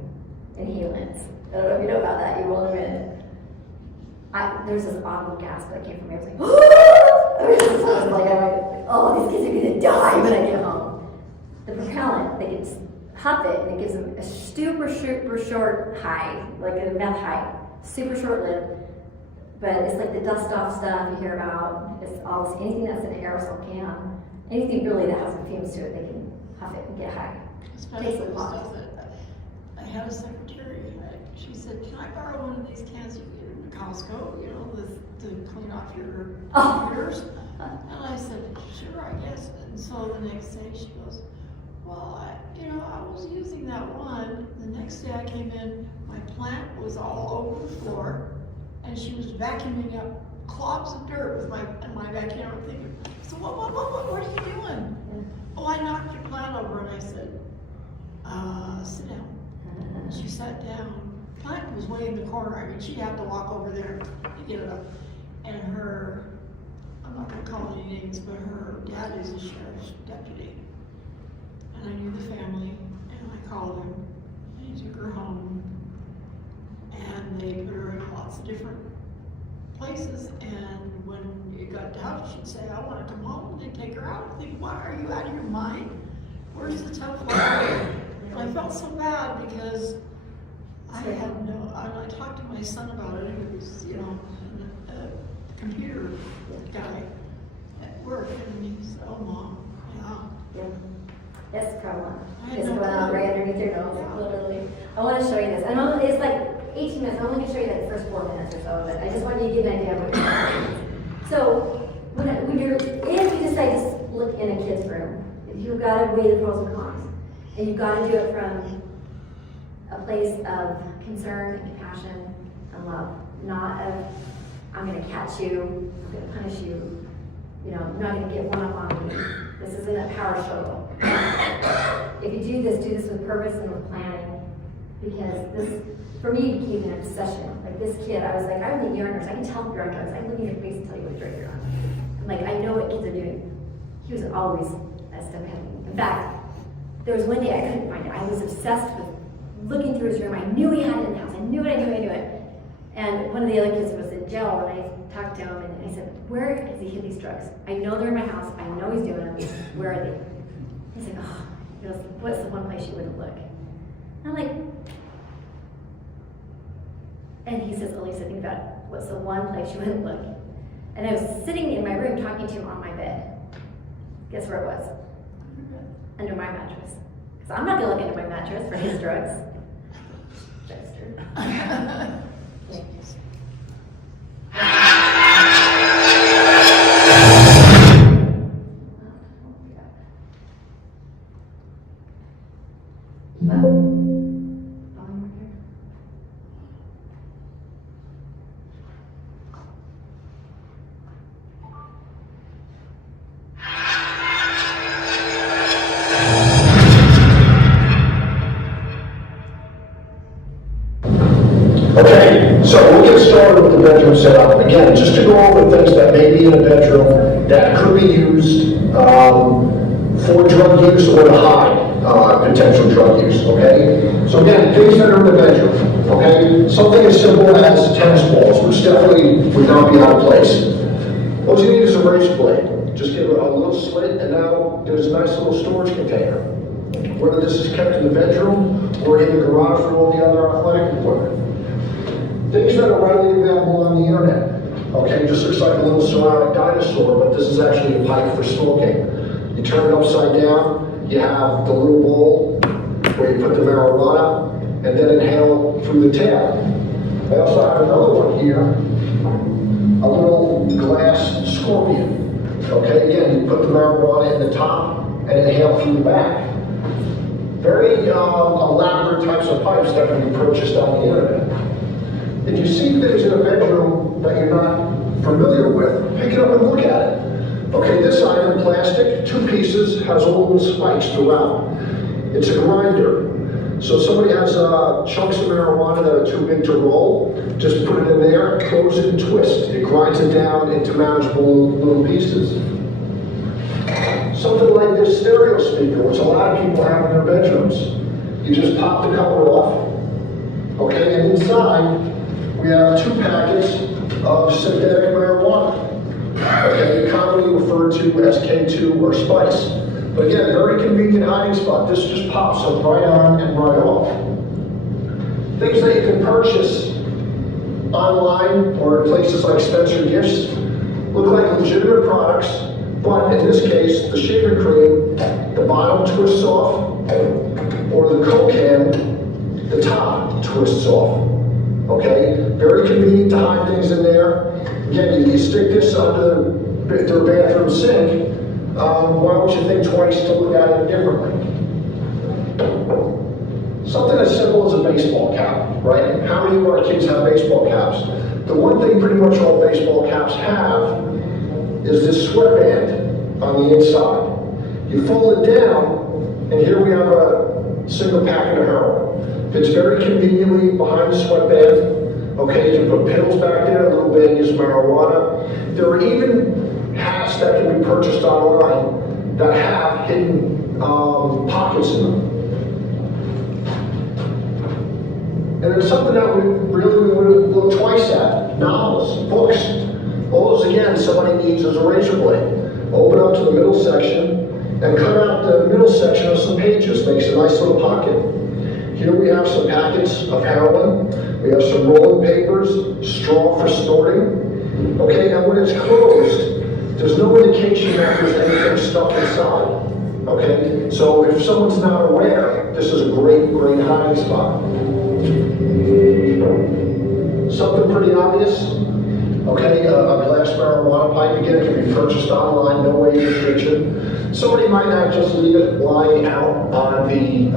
inhalants. I don't know if you know about that, you will in a minute. There's this audible gasp that came from me. I was like, oh, oh, these kids are gonna die when I get home. The propellant, they can huff it and it gives them a super short high, like a meth high, super short lived. But it's like the dust off stuff you hear about. It's all anything that's in an aerosol can, anything really that has some fumes to it, they can huff it and get high. Especially Tastes the like stuff that I had a secretary. She said, "Can I borrow one of these cans you get in Costco? You know, to clean off your computers?" And I said, "Sure, I guess." And so the next day she goes, "Well, I was using that one. The next day I came in, my plant was all over the floor, and she was vacuuming up clods of dirt with in my vacuum." I'm thinking, "So what are you doing?" "Oh, I knocked your plant over." And I said, "Sit down." And she sat down. Plant was way in the corner. I mean, she'd have to walk over there to get it up. And I'm not going to call any names, but her dad is a sheriff's deputy. And I knew the family, and I called him, and he took her home. And they put her in lots of different places. And when it got tough, she'd say, "I want to come home." And they'd take her out. I'd think, "Why, are you out of your mind? Where's the tough love?" And I felt so bad because I talked to my son about it. He was, a computer guy at work, and he said, "Oh, Mom, yeah." That's prevalent. I It's know. going on right underneath your nose, Yeah. literally. I want to show you this. It's like 18 minutes. I'm only going to show you like the first 4 minutes or so of it. I just want you to get an idea of what you're doing. So, if you decide to look in a kid's room, you've got to weigh the pros and cons. And you've got to do it from a place of concern and compassion and love. Not of, I'm going to catch you, I'm going to punish you, I'm not going to get one up on me. This isn't a power struggle. If you do this with purpose and with planning. Because this, for me, became an obsession. Like this kid, I was like, I was a year nurse. I can tell if you're on drugs. I can look in your face and tell you what drug you're on. I'm like, I know what kids are doing. He was always a step ahead of me. In fact, there was one day I couldn't find it. I was obsessed with looking through his room. I knew he had it in the house. I knew it. And one of the other kids was in jail, and I talked to him, and I said, "Where has he hid these drugs? I know they're in my house. I know he's doing them. Where are they?" He's like, "Oh," he goes, "What's the one place you wouldn't look?" And I'm like, and he says, "Elisa, think about it. What's the one place you wouldn't look?" And I was sitting in my room talking to him on my bed. Guess where it was? Under my mattress. Because I'm not going to look under my mattress for his drugs. Dexter. Okay, so we'll get started with the bedroom setup. Again, just to go over things that may be in a bedroom, that could be used for drug use or to hide potential drug use, okay? So again, things that are in the bedroom, okay? Something as simple as tennis balls, which definitely would not be out of place. What you need is a razor blade. Just give it a little slit, and now there's a nice little storage container. Whether this is kept in the bedroom or in the garage for all the other athletic equipment. Things that are readily available on the internet. Okay, just looks like a little ceramic dinosaur, but this is actually a pipe for smoking. You turn it upside down, you have the little bowl where you put the marijuana, and then inhale through the tab. I also have another one here, a little glass scorpion. Okay, again, you put the marijuana in the top and inhale through the back. Very elaborate types of pipes that can be purchased on the internet. If you see things in a bedroom that you're not familiar with, pick it up and look at it. Okay, this item, plastic, 2 pieces, has all the spikes throughout. It's a grinder. So if somebody has chunks of marijuana that are too big to roll, just put it in there, close it and twist. It grinds it down into manageable little pieces. Something like this stereo speaker, which a lot of people have in their bedrooms. You just pop the cover off, okay, and inside we have 2 packets of synthetic marijuana, okay, commonly referred to as K2 or spice. But again, very convenient hiding spot. This just pops up right on and right off. Things that you can purchase online or in places like Spencer Gifts look like legitimate products, but in this case, the shaving cream, the bottom twists off, or the Coke can, the top twists off. Okay, very convenient to hide things in there. Again, you stick this under their bathroom sink. Why don't you think twice to look at it differently? Something as simple as a baseball cap, right? How many of our kids have baseball caps? The one thing pretty much all baseball caps have is this sweatband on the inside. You fold it down, and here we have a single packet of heroin. It's very conveniently behind the sweatband. Okay, you can put pills back there, a little bit, use marijuana. There are even hats that can be purchased online that have hidden pockets in them. And it's something that we really would look twice at. Novels, books. All those, again, somebody needs as a razor blade. Open up to the middle section and cut out the middle section of some pages. Makes a nice little pocket. Here we have some packets of heroin. We have some rolling papers, straw for snorting. Okay, and when it's closed, there's no indication that there's anything stuck inside. Okay, so if someone's not aware, this is a great hiding spot. Something pretty obvious. Okay, a glass marijuana pipe, again, it can be purchased online, no age restriction. Somebody might not just leave it lying out on the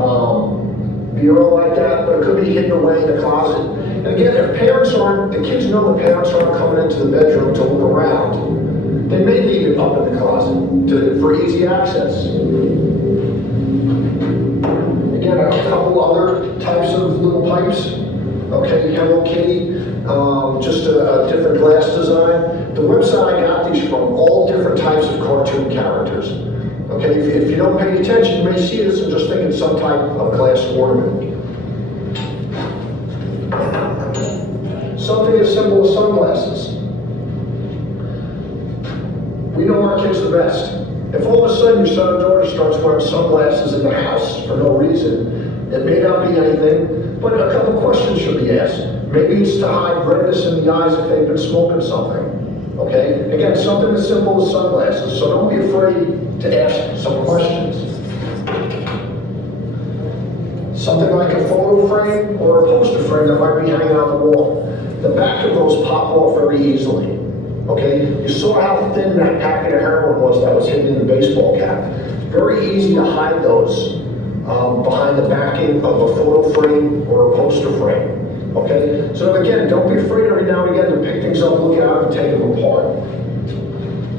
bureau like that, but it could be hidden away in the closet. And again, if the kids know the parents aren't coming into the bedroom to look around, they may leave it up in the closet for easy access. Again, a couple other types of little pipes. Okay, Hello Kitty, just a different glass design. The website I got these from, all different types of cartoon characters. Okay, if you don't pay attention, you may see this and just think it's some type of glass ornament. Something as simple as sunglasses. We know our kids the best. If all of a sudden your son or daughter starts wearing sunglasses in the house for no reason, it may not be anything, but a couple questions should be asked. Maybe it's to hide redness in the eyes if they've been smoking something. Okay? Again, something as simple as sunglasses, so don't be afraid to ask some questions. Something like a photo frame or a poster frame that might be hanging on the wall. The back of those pop off very easily. Okay? You saw how thin that packet of heroin was that was hidden in the baseball cap. Very easy to hide those behind the backing of a photo frame or a poster frame. Okay? So again, don't be afraid every now and again to pick things up, look at them, and take them apart.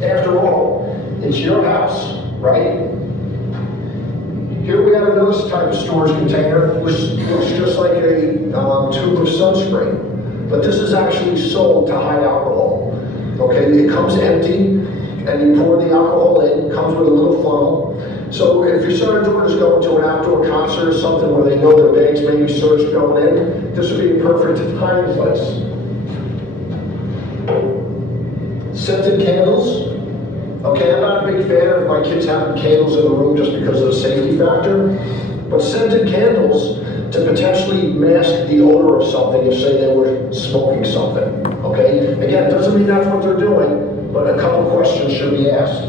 After all, it's your house, right? Here we have another type of storage container, which looks just like a tube of sunscreen. But this is actually sold to hide alcohol. Okay, it comes empty. and you pour the alcohol in, comes with a little funnel. So if your son or daughter's going to an outdoor concert or something where they know their bags may be searched going in, this would be a perfect hiding place. Scented candles. Okay, I'm not a big fan of my kids having candles in the room just because of the safety factor, but scented candles to potentially mask the odor of something if, say, they were smoking something. Okay? Again, it doesn't mean that's what they're doing, but a couple questions should be asked.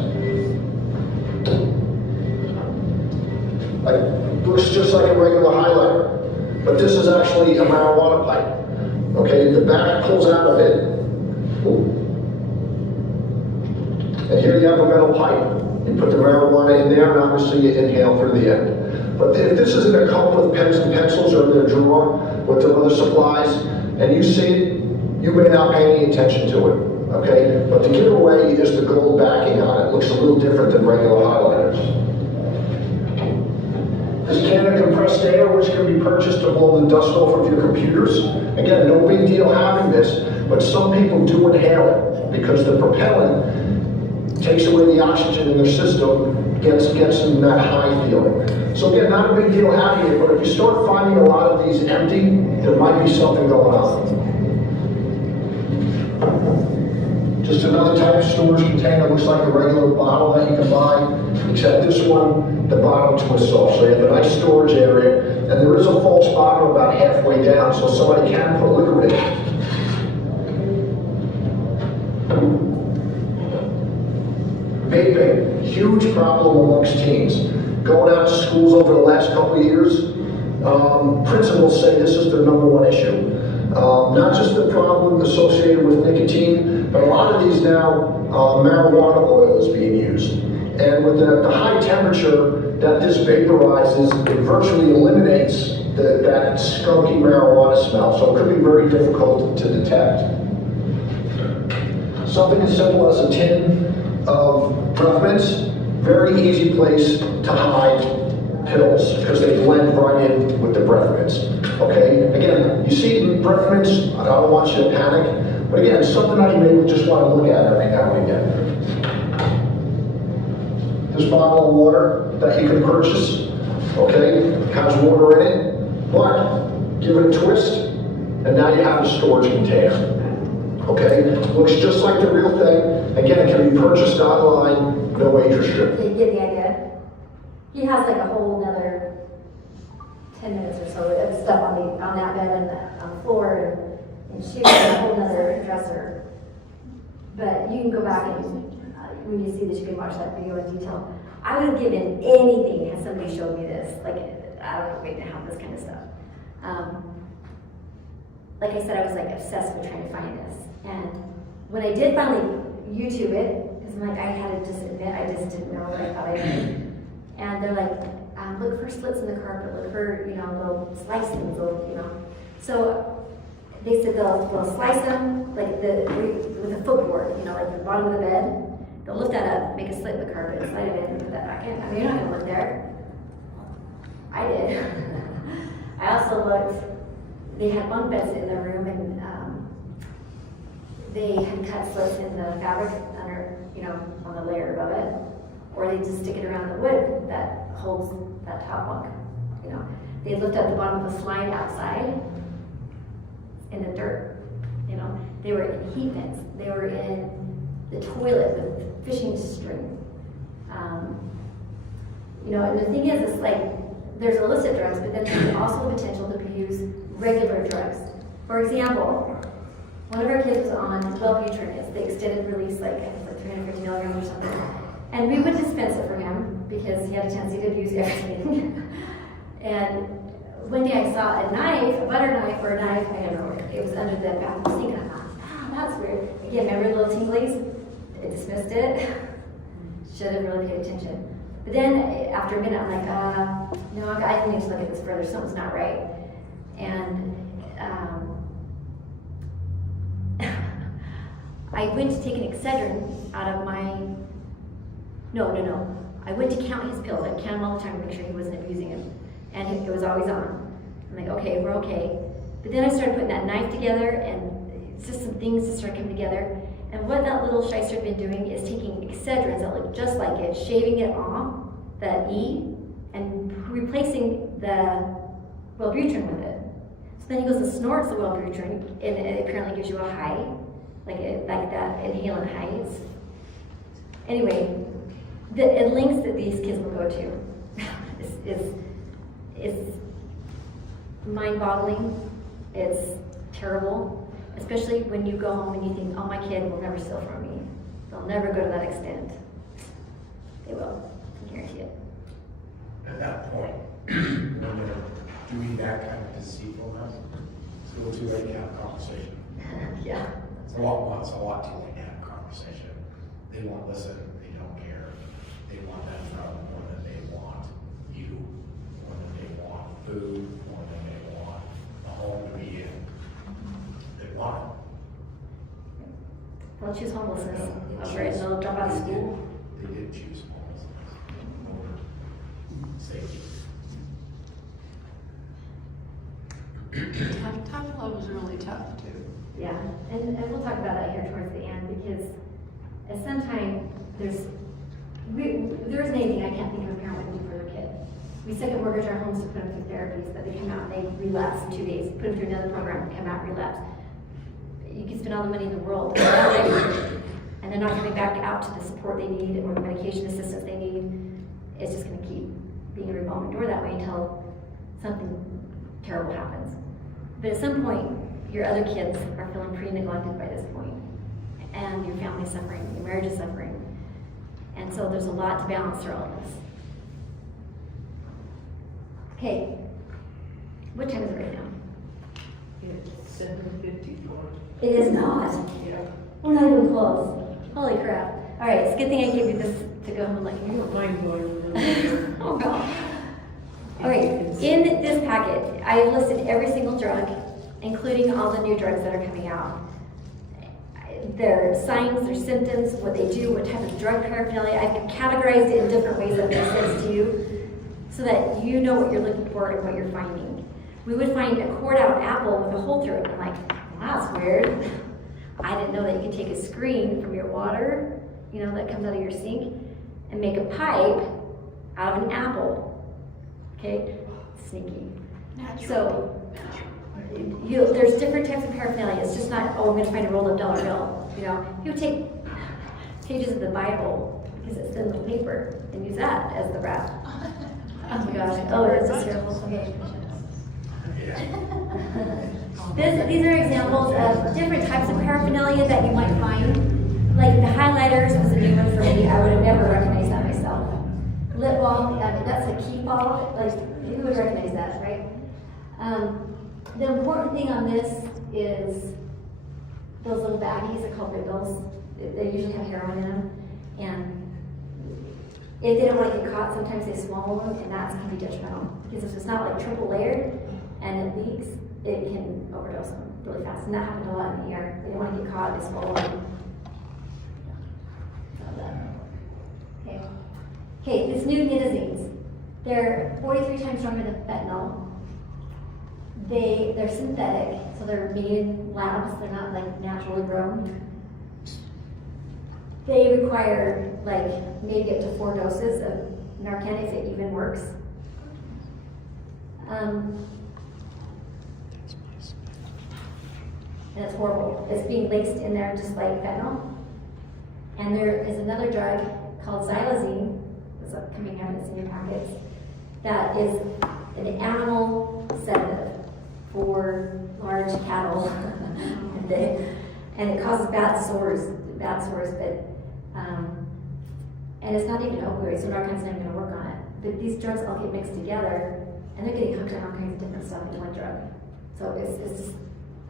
Looks just like a regular highlighter, but this is actually a marijuana pipe. Okay, the back pulls out of it. And here you have a metal pipe. You put the marijuana in there, and obviously you inhale through the end. But if this is in a cup with pens and pencils or in a drawer with the other supplies, and you see it, you may not pay any attention to it. Okay? But the giveaway is the gold backing on it. It looks a little different than regular highlighters. This can of compressed air, which can be purchased to blow the dust off of your computers. Again, no big deal having this, but some people do inhale it because the propellant takes away the oxygen in their system, gets them that high feeling. So again, not a big deal having it, but if you start finding a lot of these empty, there might be something going on. Just another type of storage container, looks like a regular bottle that you can buy, except this one, the bottom twists off. So you have a nice storage area, and there is a false bottom about halfway down, so somebody can put liquor in it. Vaping, huge problem amongst teens. Going out to schools over the last couple of years, principals say this is their #1 issue. Not just the problem associated with nicotine, but a lot of these now, marijuana oil is being used. And with the high temperature that this vaporizes, it virtually eliminates that skunky marijuana smell, so it could be very difficult to detect. Something as simple as a tin of breath mints, very easy place to hide pills because they blend right in with the breath mints. Okay, again, you see breath mints, I don't want you to panic, but again, it's something that you may just want to look at every now and again. This bottle of water that you can purchase, okay, has water in it, but give it a twist, and now you have a storage container. Okay, looks just like the real thing. Again, it can be purchased online, no age restriction. You get the idea? He has like a whole another 10 minutes or so of stuff on that bed and on the floor and shoes and a whole nother dresser. But you can go back and when you see this, you can watch that video in detail. I would have given anything had somebody showed me this. Like, I don't know, waiting to have this kind of stuff. Like I said, I was like obsessed with trying to find this. And when I did finally YouTube it, because I'm like, I had to just admit, I just didn't know what I thought I did. And they're like, look for slits in the carpet, look for, little slicings, So they said they'll slice them like with a footboard, like the bottom of the bed. They'll lift that up, make a slit in the carpet, slide it in, and put that back in. I mean, you're not gonna look there. I did. I also looked. They had bunk beds in their room, and they had cut slits in the fabric under, on the layer above it, or they just stick it around the wood that holds that top bunk. They lift up the bottom of the slide outside in the dirt. They were in heat vents. They were in the toilet with fishing string. And the thing is, it's like there's illicit drugs, but then there's also the potential to use regular drugs. For example, one of our kids was on Wellbutrin, it's the extended release, like 350 milligrams or something. And we would dispense it for him because he had a tendency to abuse everything. And one day I saw a knife, a butter knife or a knife, I don't know, it was under the bathroom sink, and I thought, that's weird. Again, remember the little tinglies? I dismissed it. Should have really paid attention. But then after a minute, I'm like, no, I need to look at this further. Something's not right. And I went to take an Excedrin out of my. No. I went to count his pills. I count him all the time to make sure he wasn't abusing them, and it was always on. I'm like, okay, we're okay. But then I started putting that knife together, and it's just some things that started coming together. And what that little shyster's been doing is taking Excedrins that look just like it, shaving it off, that E, and replacing the Wellbutrin with it. So then he goes and snorts the Wellbutrin, and it apparently gives you a high, like that inhalant highs. Anyway, the links that these kids will go to is mind-boggling. It's terrible, especially when you go home and you think, oh, my kid will never steal from me. They'll never go to that extent. They will, I guarantee it. At that point, when they're doing that kind of deceitfulness, it's a little too late to have a conversation. Yeah. It's a lot too late to have a conversation. They won't listen, they don't care. They want that from more than they want you, more than they want food, more than they want a home to be in. They want They'll choose homelessness They'll over it, and they'll drop out of school. They did choose homelessness over safety. Tough love is really tough too. Yeah, and we'll talk about that here towards the end, because at some time, there isn't anything I can't think of a parent would do for their kid. We second mortgage our homes to put them through therapies, but they come out and they relapse in 2 days, put them through another program, come out, relapse. You can spend all the money in the world, and they're not coming back out to the support they need or the medication assistance they need. It's just gonna keep being a revolving door that way until something terrible happens. But at some point, your other kids are feeling pretty neglected by this point, and your family's suffering, your marriage is suffering. And so there's a lot to balance through all of this. Okay, what time is it right now? It's 7:54. It is not. Yeah. We're not even close. Holy crap. All right, it's a good thing I gave you this to go home and let you know. Mind blowing. Oh, God. All right, in this packet, I have listed every single drug, including all the new drugs that are coming out. Their signs, their symptoms, what they do, what type of drug paraphernalia. I've categorized it in different ways that makes sense to you, so that you know what you're looking for and what you're finding. We would find a cored out apple with a hole through it. I'm like, well, that's weird. I didn't know that you could take a screen from your water, that comes out of your sink, and make a pipe out of an apple. Okay, sneaky. So, there's different types of paraphernalia. It's just not, oh, I'm going to find a rolled up dollar bill. You would take pages of the Bible, because it's thin little paper, and use that as the wrap. Oh my gosh, oh, that's just terrible. Okay. These are examples of different types of paraphernalia that you might find. Like the highlighters was a new one for me. I would have never recognized that myself. Lip balm, that's a key fob. Like, who would recognize that, right? The important thing on this is those little baggies are called riddles. They usually have heroin in them. And if they don't want to get caught, sometimes they swallow them, and that can be detrimental. Because if it's not like triple layered and it leaks, it can overdose them really fast. And that happened a lot in the ER. They don't want to get caught, they swallow them. Okay, this new nitazines. They're 43 times stronger than fentanyl. They're synthetic, so they're made in labs. They're not like naturally grown. They require maybe up to 4 doses of Narcan if it even works. And it's horrible. It's being laced in there just like fentanyl. And there is another drug called xylazine, that's coming out in the senior packets, that is an animal sedative for large cattle. And it causes bad sores, but and it's not even opioid, so Narcan's not even going to work on it. But these drugs all get mixed together, and they're getting hooked on all kinds of different stuff into one drug. So it's just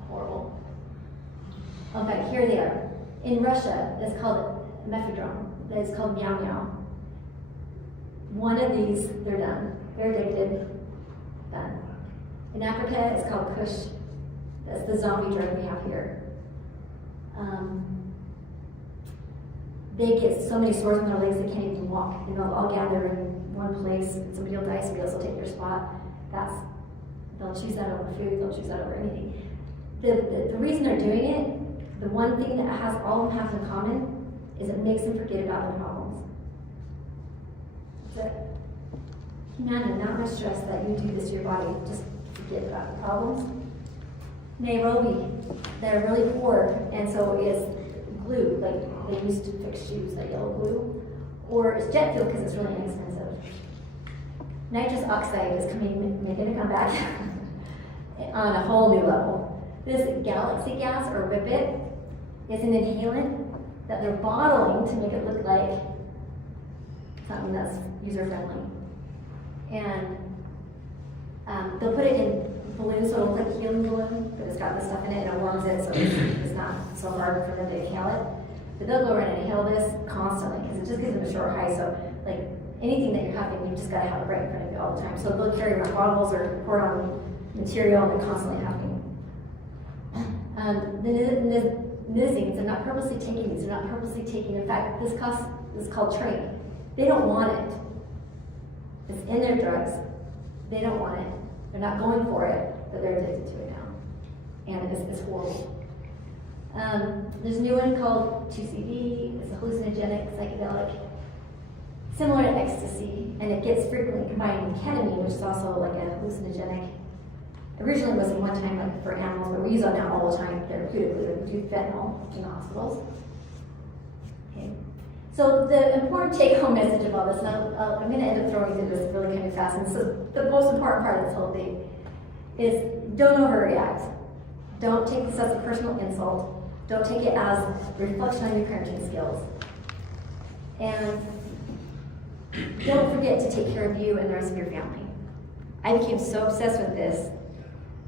horrible. In fact, here they are. In Russia, it's called mephedrone. It's called meow meow. One of these, they're done. They're addicted. Done. In Africa, it's called Kush. That's the zombie drug we have here. They get so many sores on their legs they can't even walk. They'll all gather in one place. Somebody will die, somebody else will take their spot. They'll choose that over food. They'll choose that over anything. The reason they're doing it, the one thing that has all of them have in common is it makes them forget about their problems. That's it. Imagine that much stress that you do this to your body, just forget about the problems. Nairobi, they're really poor, and so is glue, like they used to fix shoes, like yellow glue, or it's jet fuel because it's really inexpensive. Nitrous oxide is making a comeback on a whole new level. This galaxy gas, or Whippet, is an inhalant that they're bottling to make it look like something that's user-friendly. And they'll put it in balloons, so it'll look like a helium balloon, but it's got this stuff in it and it warms it, so it's not so hard for them to inhale it. But they'll go around and inhale this constantly, because it just gives them a short high, so like anything that you're having, you just gotta have it right in front of you all the time. So they'll carry around bottles or pour it on material, and they're constantly having. The nizings, they're not purposely taking these, they're not purposely taking, in fact, this is called train. They don't want it. It's in their drugs. They don't want it. They're not going for it, but they're addicted to it now. And it's horrible. There's a new one called 2CB. It's a hallucinogenic psychedelic, similar to ecstasy, and it gets frequently combined with ketamine, which is also like a hallucinogenic. Originally was in one time like for animals, but we use it now all the time therapeutically. We do fentanyl in hospitals. Okay. So the important take-home message of all this, and I'm going to end up throwing through this really kind of fast, and so the most important part of this whole thing is don't overreact. Don't take this as a personal insult. Don't take it as a reflection on your parenting skills. And don't forget to take care of you and the rest of your family. I became so obsessed with this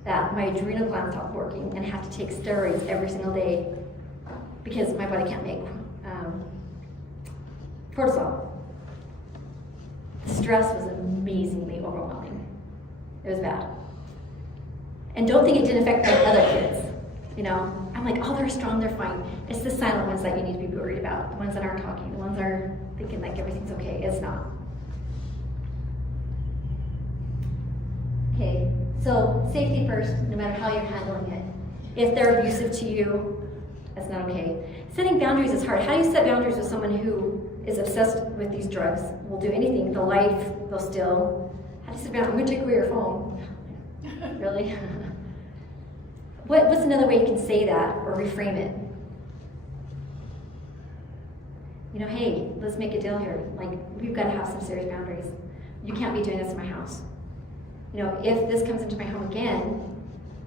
that my adrenal glands stopped working and have to take steroids every single day because my body can't make cortisol. The stress was amazingly overwhelming. It was bad. And don't think it didn't affect my other kids. You know, I'm like, oh, they're strong, they're fine. It's the silent ones that you need to be worried about. The ones that aren't talking, the ones that are thinking like everything's okay. It's not. Okay, so safety first, no matter how you're handling it. If they're abusive to you, that's not okay. Setting boundaries is hard. How do you set boundaries with someone who is obsessed with these drugs? Will do anything, they'll life, they'll steal. How do you set boundaries? I'm gonna take away your phone. Really? What's another way you can say that or reframe it? You know, hey, let's make a deal here. Like, we've got to have some serious boundaries. You can't be doing this in my house. You know, if this comes into my home again,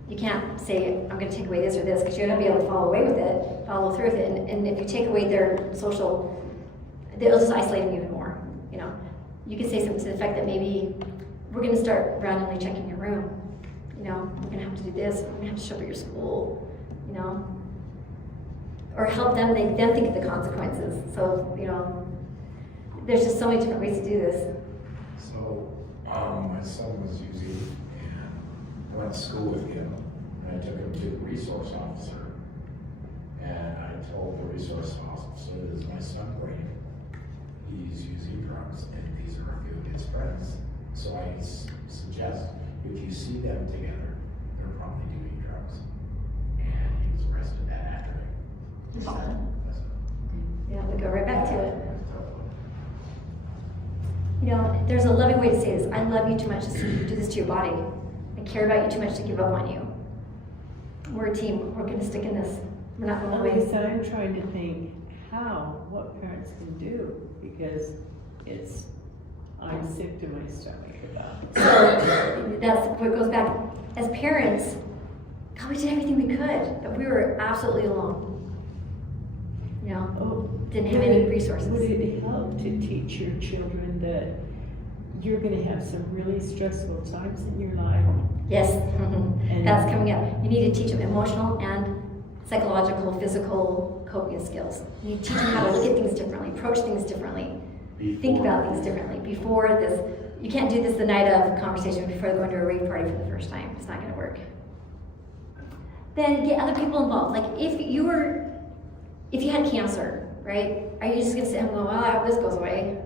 you can't say, I'm going to take away this or this, because you're going to be able to follow through with it. And if you take away their social, they'll just isolate them even more. You know, you can say something to the effect that maybe we're going to start randomly checking your room. You know, we're going to have to do this, we're going to have to show up at your school, you know. Or help them, make them think of the consequences. So, you know, there's just so many different ways to do this. So, my son was using, and I went to school with him, and I took him to the resource officer. And I told the resource officer, this is my son, Brayden. He's using drugs, and these are a few of his friends. So I suggest, if you see them together, they're probably doing drugs. And he was arrested that afternoon. Yeah, we go right back to it. You know, there's a loving way to say this. I love you too much to see you do this to your body. I care about you too much to give up on you. We're a team. We're going to stick in this. We're not going away. Elisa, I'm trying to think what parents can do, because I'm sick to my stomach about it. So that's what goes back. As parents, God, we did everything we could, but we were absolutely alone. You know, didn't have any resources. Would it help to teach your children that you're going to have some really stressful times in your life? Yes, that's coming up. You need to teach them emotional and psychological, physical coping skills. You need to teach them how to look at things differently, approach things differently, think about things differently. Before this, you can't do this the night of conversation before they're going to a rave party for the first time. It's not going to work. Then get other people involved. Like if you had cancer, right? Are you just going to sit and go, well, I hope this goes away?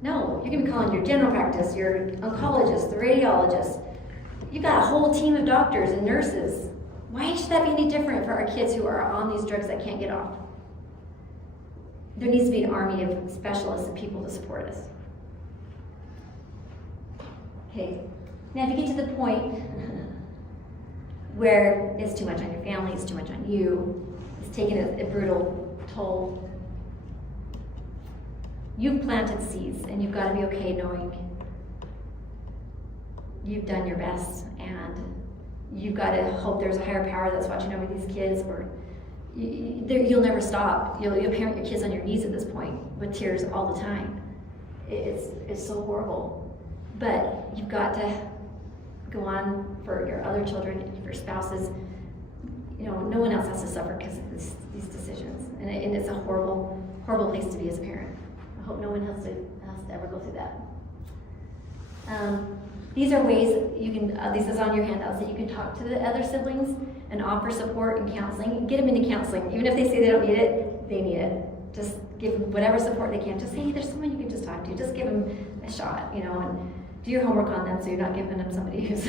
No, you're going to be calling your general practice, your oncologist, the radiologist. You've got a whole team of doctors and nurses Why should that be any different for our kids who are on these drugs that can't get off? There needs to be an army of specialists and people to support us. Okay, now if you get to the point where it's too much on your family, it's too much on you, it's taking a brutal toll, you've planted seeds, and you've got to be okay knowing you've done your best, and you've got to hope there's a higher power that's watching over these kids, or you'll never stop. You'll parent your kids on your knees at this point with tears all the time. It's so horrible. But you've got to go on for your other children, for your spouses. You know, no one else has to suffer because of these decisions. And it's a horrible, horrible place to be as a parent. I hope no one has to ever go through that. These are ways you can, this is on your handouts, that you can talk to the other siblings and offer support and counseling. Get them into counseling. Even if they say they don't need it, they need it. Just give them whatever support they can. Just say, hey, there's someone you can just talk to. Just give them a shot, you know, and do your homework on them so you're not giving them somebody who's,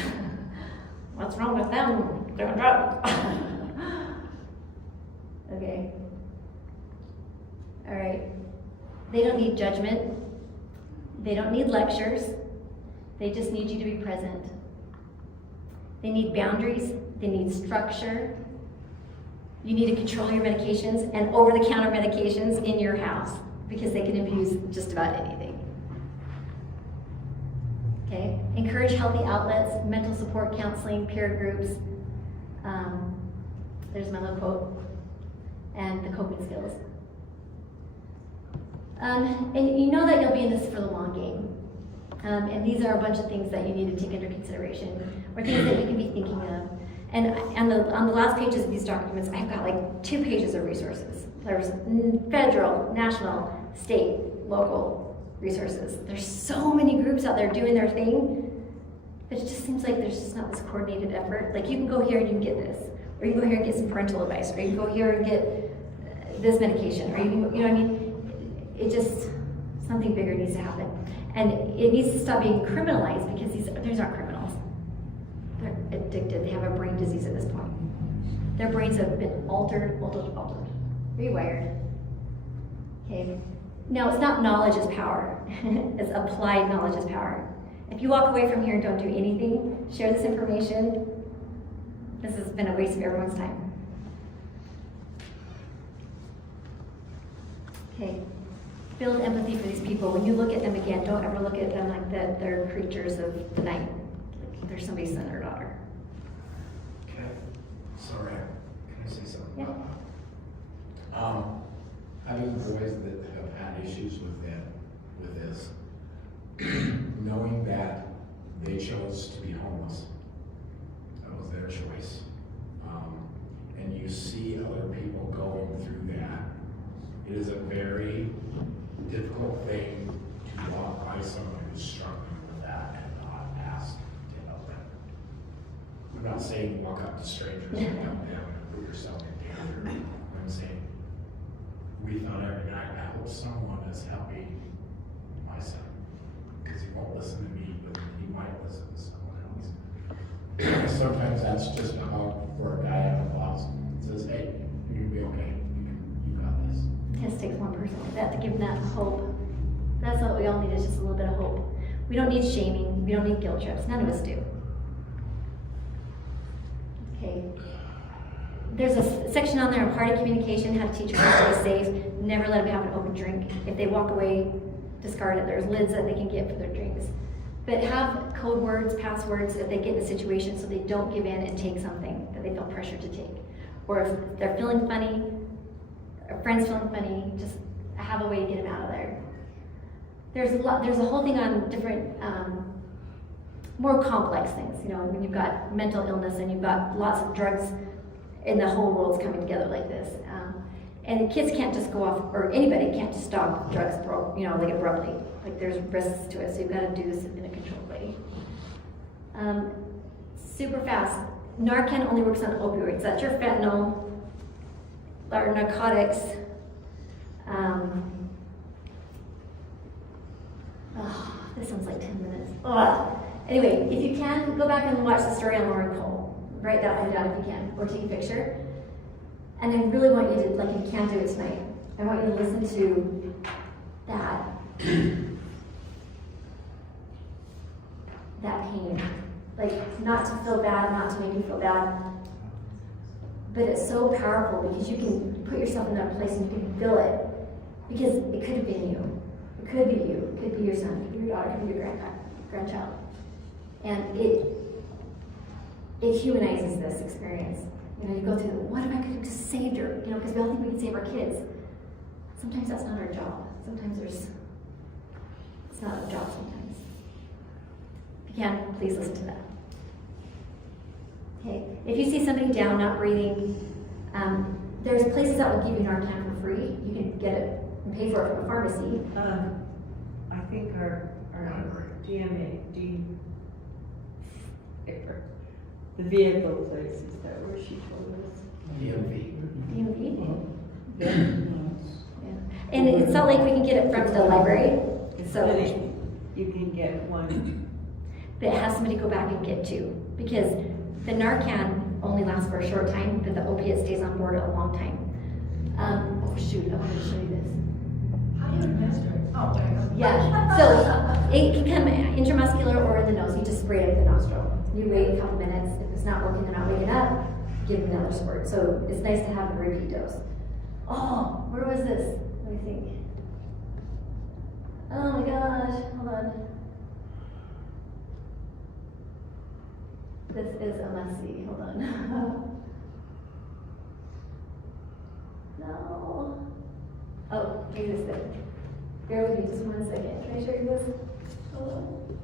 what's wrong with them? They're on drugs. Okay. All right. They don't need judgment. They don't need lectures. They just need you to be present. They need boundaries. They need structure. You need to control your medications and over-the-counter medications in your house because they can abuse just about anything. Okay? Encourage healthy outlets, mental support, counseling, peer groups. There's my little quote. And the coping skills. And you know that you'll be in this for the long game. And these are a bunch of things that you need to take under consideration, or things that you can be thinking of. And on the last pages of these documents, I've got like 2 pages of resources. There's federal, national, state, local resources. There's so many groups out there doing their thing, but it just seems like there's just not this coordinated effort. Like you can go here and you can get this, or you can go here and get some parental advice, or you can go here and get this medication, or you can, you know what I mean? It just, something bigger needs to happen. And it needs to stop being criminalized because these aren't criminals. They're addicted. They have a brain disease at this point. Their brains have been altered, rewired. Okay. Now, it's not knowledge is power. It's applied knowledge is power. If you walk away from here and don't do anything, share this information, this has been a waste of everyone's time. Okay. Build empathy for these people. When you look at them again, don't ever look at them like that they're creatures of the night. Like they're somebody's son or daughter. Sorry, can I say something? Yeah. Having boys that have had issues with this, knowing that they chose to be homeless, that was their choice, and you see other people going through that, it is a very difficult thing to walk by someone who's struggling with that and not ask to help them. I'm not saying walk up to strangers and help them and put yourself in danger. I'm saying we thought every night, I hope someone is helping my son, because he won't listen to me, but he might listen to someone else. Sometimes that's just a hug for a guy on the box that says, hey, you're gonna be okay. You got this. It just takes one person like that to give them that hope. That's what we all need, is just a little bit of hope. We don't need shaming. We don't need guilt trips. None of us do. Okay. There's a section on there on party communication, how to teach them how to stay safe. Never let them have an open drink. If they walk away, discard it. There's lids that they can get for their drinks. But have code words, passwords, if they get in a situation so they don't give in and take something that they feel pressured to take. Or if they're feeling funny, or friends feeling funny, just have a way to get them out of there. There's a whole thing on different, more complex things, you know, when you've got mental illness and you've got lots of drugs and the whole world's coming together like this. And kids can't just go off, or anybody can't just stop drugs, you know, like abruptly. Like there's risks to it, so you've got to do this in a controlled way. Super fast. Narcan only works on opioids. That's your fentanyl, or narcotics. This one's like 10 minutes. Anyway, if you can, go back and watch the story on Lauren Cole. write that one down if you can, or take a picture. And I really want you to, like, if you can't do it tonight, I want you to listen to that, that pain. Like, not to feel bad, not to make you feel bad, but it's so powerful because you can put yourself in that place and you can feel it. Because it could have been you. It could be you. It could be your son. It could be your daughter. It could be your grandchild. And it humanizes this experience. You know, you go through, what if I could have just saved her? You know, because we all think we can save our kids. Sometimes that's not our job. Sometimes it's not our job sometimes. If you can, please listen to that. Okay, if you see somebody down, not breathing, there's places that will give you Narcan for free. You can get it and pay for it from a pharmacy. I think our the vehicle place, is that where she told us? DMV. DMV? Yeah. Yeah. And in Salt Lake, we can get it from the library. So You can get one. but it has somebody go back and get two. Because the Narcan only lasts for a short time, but the opiate stays on board a long time. Oh shoot, I wanted to show you this. How do you administer it? Oh, there you go. Yeah, so it can come intramuscular or in the nose. You just spray it in the nostril. You wait a couple minutes. If it's not working, they're not waking up, give them another squirt. So it's nice to have a repeat dose. Oh, where was this? Let me think. Oh my gosh, hold on. This is a must-see. Hold on. No. Oh, here's this thing. Bear with me just 1 second. Can I show you this? Hold on.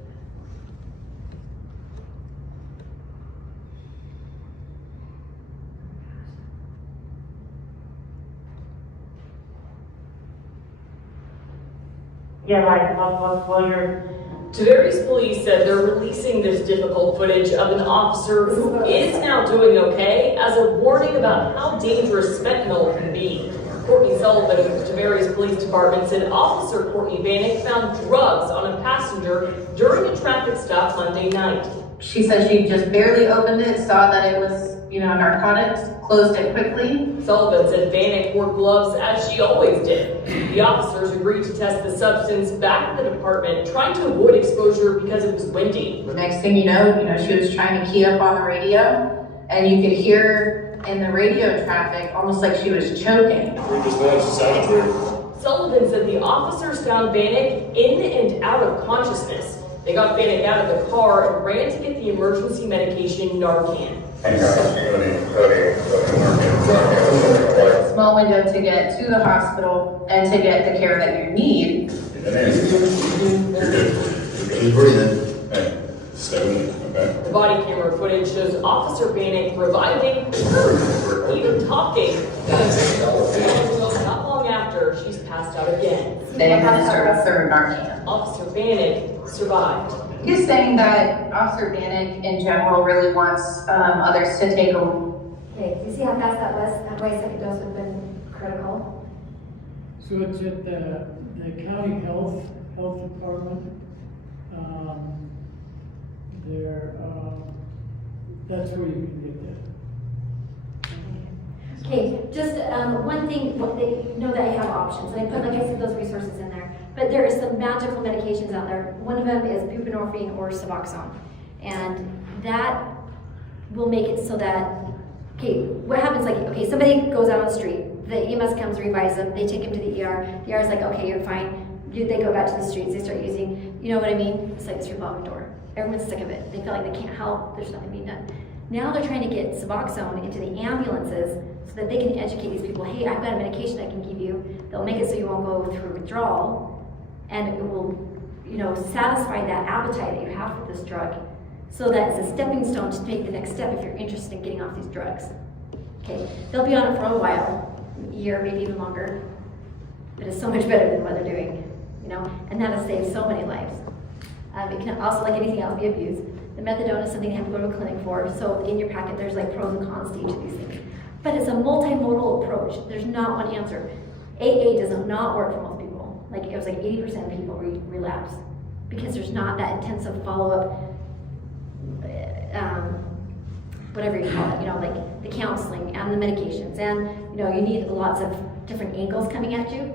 Yeah, right. Well, you're. Tavares police said they're releasing this difficult footage of an officer who is now doing okay as a warning about how dangerous fentanyl can be. Courtney Sullivan of the Tavares Police Department said Officer Courtney Vanek found drugs on a passenger during a traffic stop Monday night. She said she just barely opened it, saw that it was, narcotics, closed it quickly. Sullivan said Vanek wore gloves as she always did. The officers agreed to test the substance back at the department, trying to avoid exposure because it was windy. The next thing you know, she was trying to key up on the radio, and you could hear in the radio traffic almost like she was choking. We just managed to saturate. Sullivan said the officers found Vanek in and out of consciousness. They got Vanek out of the car and ran to get the emergency medication Narcan. Small window to get to the hospital and to get the care that you need. You're good. Keep breathing. Hey, stay okay. The body camera footage shows Officer Vanek reviving, even talking. Not long after, she's passed out again. They administered a third Narcan. Officer Vanek survived. He's saying that Officer Vanek in general really wants others to take a. Okay, do you see how fast that was? That's why a second dose would have been critical. So it's at the county health department. That's where you can get that. Okay, just one thing, they know that I have options, and I put, like I said, those resources in there. But there are some magical medications out there. One of them is buprenorphine or Suboxone, and that will make it so that, okay, what happens, like, okay, somebody goes out on the street, the EMS comes, revives them, they take him to the ER, the ER is like, okay, you're fine. They go back to the streets, they start using, you know what I mean? It's like this revolving door. Everyone's sick of it. They feel like they can't help, there's nothing being done. Now they're trying to get Suboxone into the ambulances so that they can educate these people, hey, I've got a medication I can give you. They'll make it so you won't go through withdrawal, and it will, satisfy that appetite that you have for this drug, so that it's a stepping stone to take the next step if you're interested in getting off these drugs. Okay, they'll be on it for a while, a year, maybe even longer, but it's so much better than what they're doing, and that'll save so many lives. It can also, like anything else, be abused. The methadone is something you have to go to a clinic for, so in your packet there's like pros and cons to each of these things. But it's a multimodal approach. There's not one answer. AA does not work for most people. Like it was like 80% of people relapse because there's not that intensive follow-up whatever you call it, you know, like the counseling and the medications, and, you know, you need lots of different angles coming at you.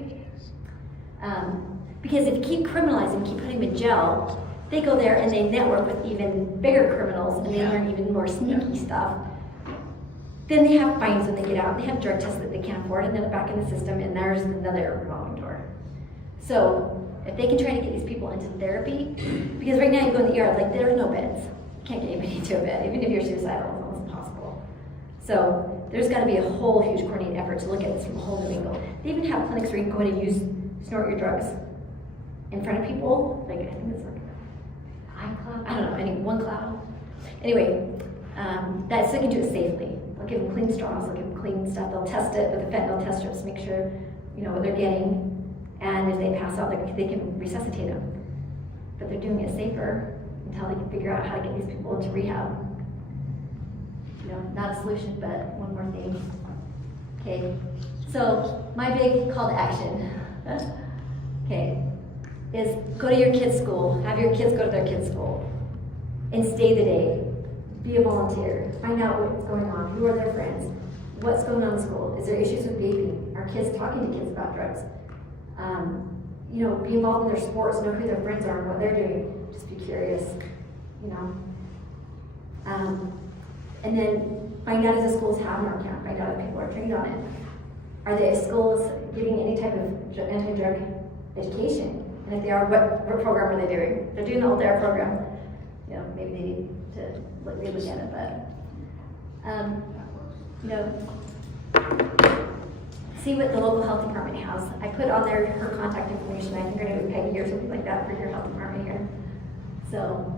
Because if you keep criminalizing, keep putting them in jail, they go there and they network with even bigger criminals, and they learn even more sneaky stuff. Then they have fines when they get out, they have drug tests that they can't afford, and then they're back in the system, and there's another revolving door. So, if they can try to get these people into therapy, because right now you go in the ER, like there's no beds. You can't get anybody into a bed, even if you're suicidal, it's almost impossible. So, there's gotta be a whole huge coordinated effort to look at this from a whole new angle. They even have clinics where you can go ahead and snort your drugs in front of people, like I think it's like iCloud, I don't know, OneCloud. Anyway, so they can do it safely. They'll give them clean straws, they'll give them clean stuff, they'll test it with the fentanyl test strips to make sure, you know, what they're getting. And if they pass out, they can resuscitate them. But they're doing it safer until they can figure out how to get these people into rehab. You know, not a solution, but one more thing. Okay, so my big call to action, okay, is go to your kids' school, have your kids go to their kids' school, and stay the day. Be a volunteer, find out what's going on, who are their friends, what's going on in school, is there issues with vaping, are kids talking to kids about drugs? You know, be involved in their sports, know who their friends are and what they're doing, just be curious, you know. And then find out if the schools have Narcan, find out if people are trained on it. Are the schools giving any type of anti-drug education? And if they are, what program are they doing? If they're doing the whole DARE program, you know, maybe they need to relook at it, but, you know, see what the local health department has. I put on there her contact information. I think her name is Peggy or something like that for your health department here. So,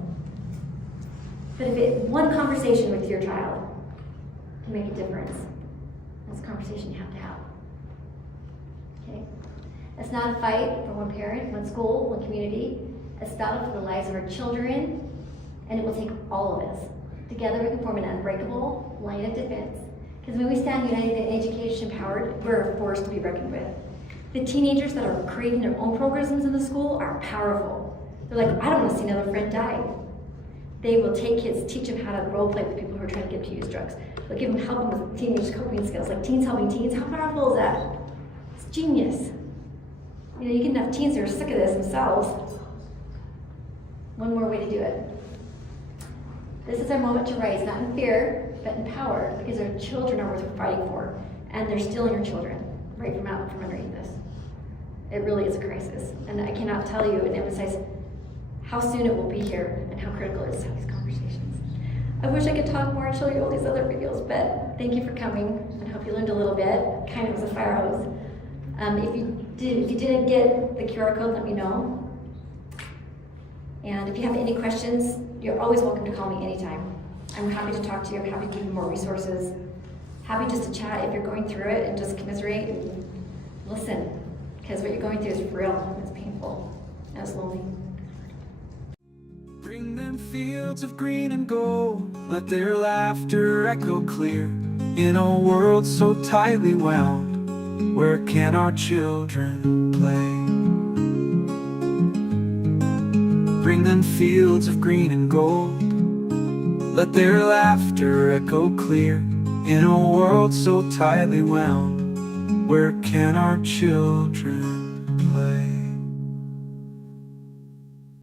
but if one conversation with your child can make a difference, that's a conversation you have to have. Okay? It's not a fight for one parent, one school, one community. It's a battle for the lives of our children, and it will take all of us. Together we can form an unbreakable line of defense. Because when we stand united and education empowered, we're a force to be reckoned with. The teenagers that are creating their own programs in the school are powerful. They're like, I don't want to see another friend die. They will take kids, teach them how to role play with people who are trying to get to use drugs. They'll give them, help them with teenage coping skills, like teens helping teens. How powerful is that? It's genius. You know, you get enough teens that are sick of this themselves. One more way to do it. This is our moment to rise, not in fear, but in power, because our children are worth fighting for, and they're stealing our children right from out from underneath this. It really is a crisis, and I cannot tell you and emphasize how soon it will be here and how critical it is to have these conversations. I wish I could talk more and show you all these other videos, but thank you for coming, and I hope you learned a little bit. Kind of was a fire hose. If you didn't get the QR code, let me know. And if you have any questions, you're always welcome to call me anytime. I'm happy to talk to you. I'm happy to give you more resources. Happy just to chat if you're going through it and just commiserate and listen. Because what you're going through is real. It's painful. And it's lonely. Bring them fields of green and gold. Let their laughter echo clear. In a world so tightly wound, where can our children play? Bring them fields of green and gold. Let their laughter echo clear. In a world so tightly wound, where can our children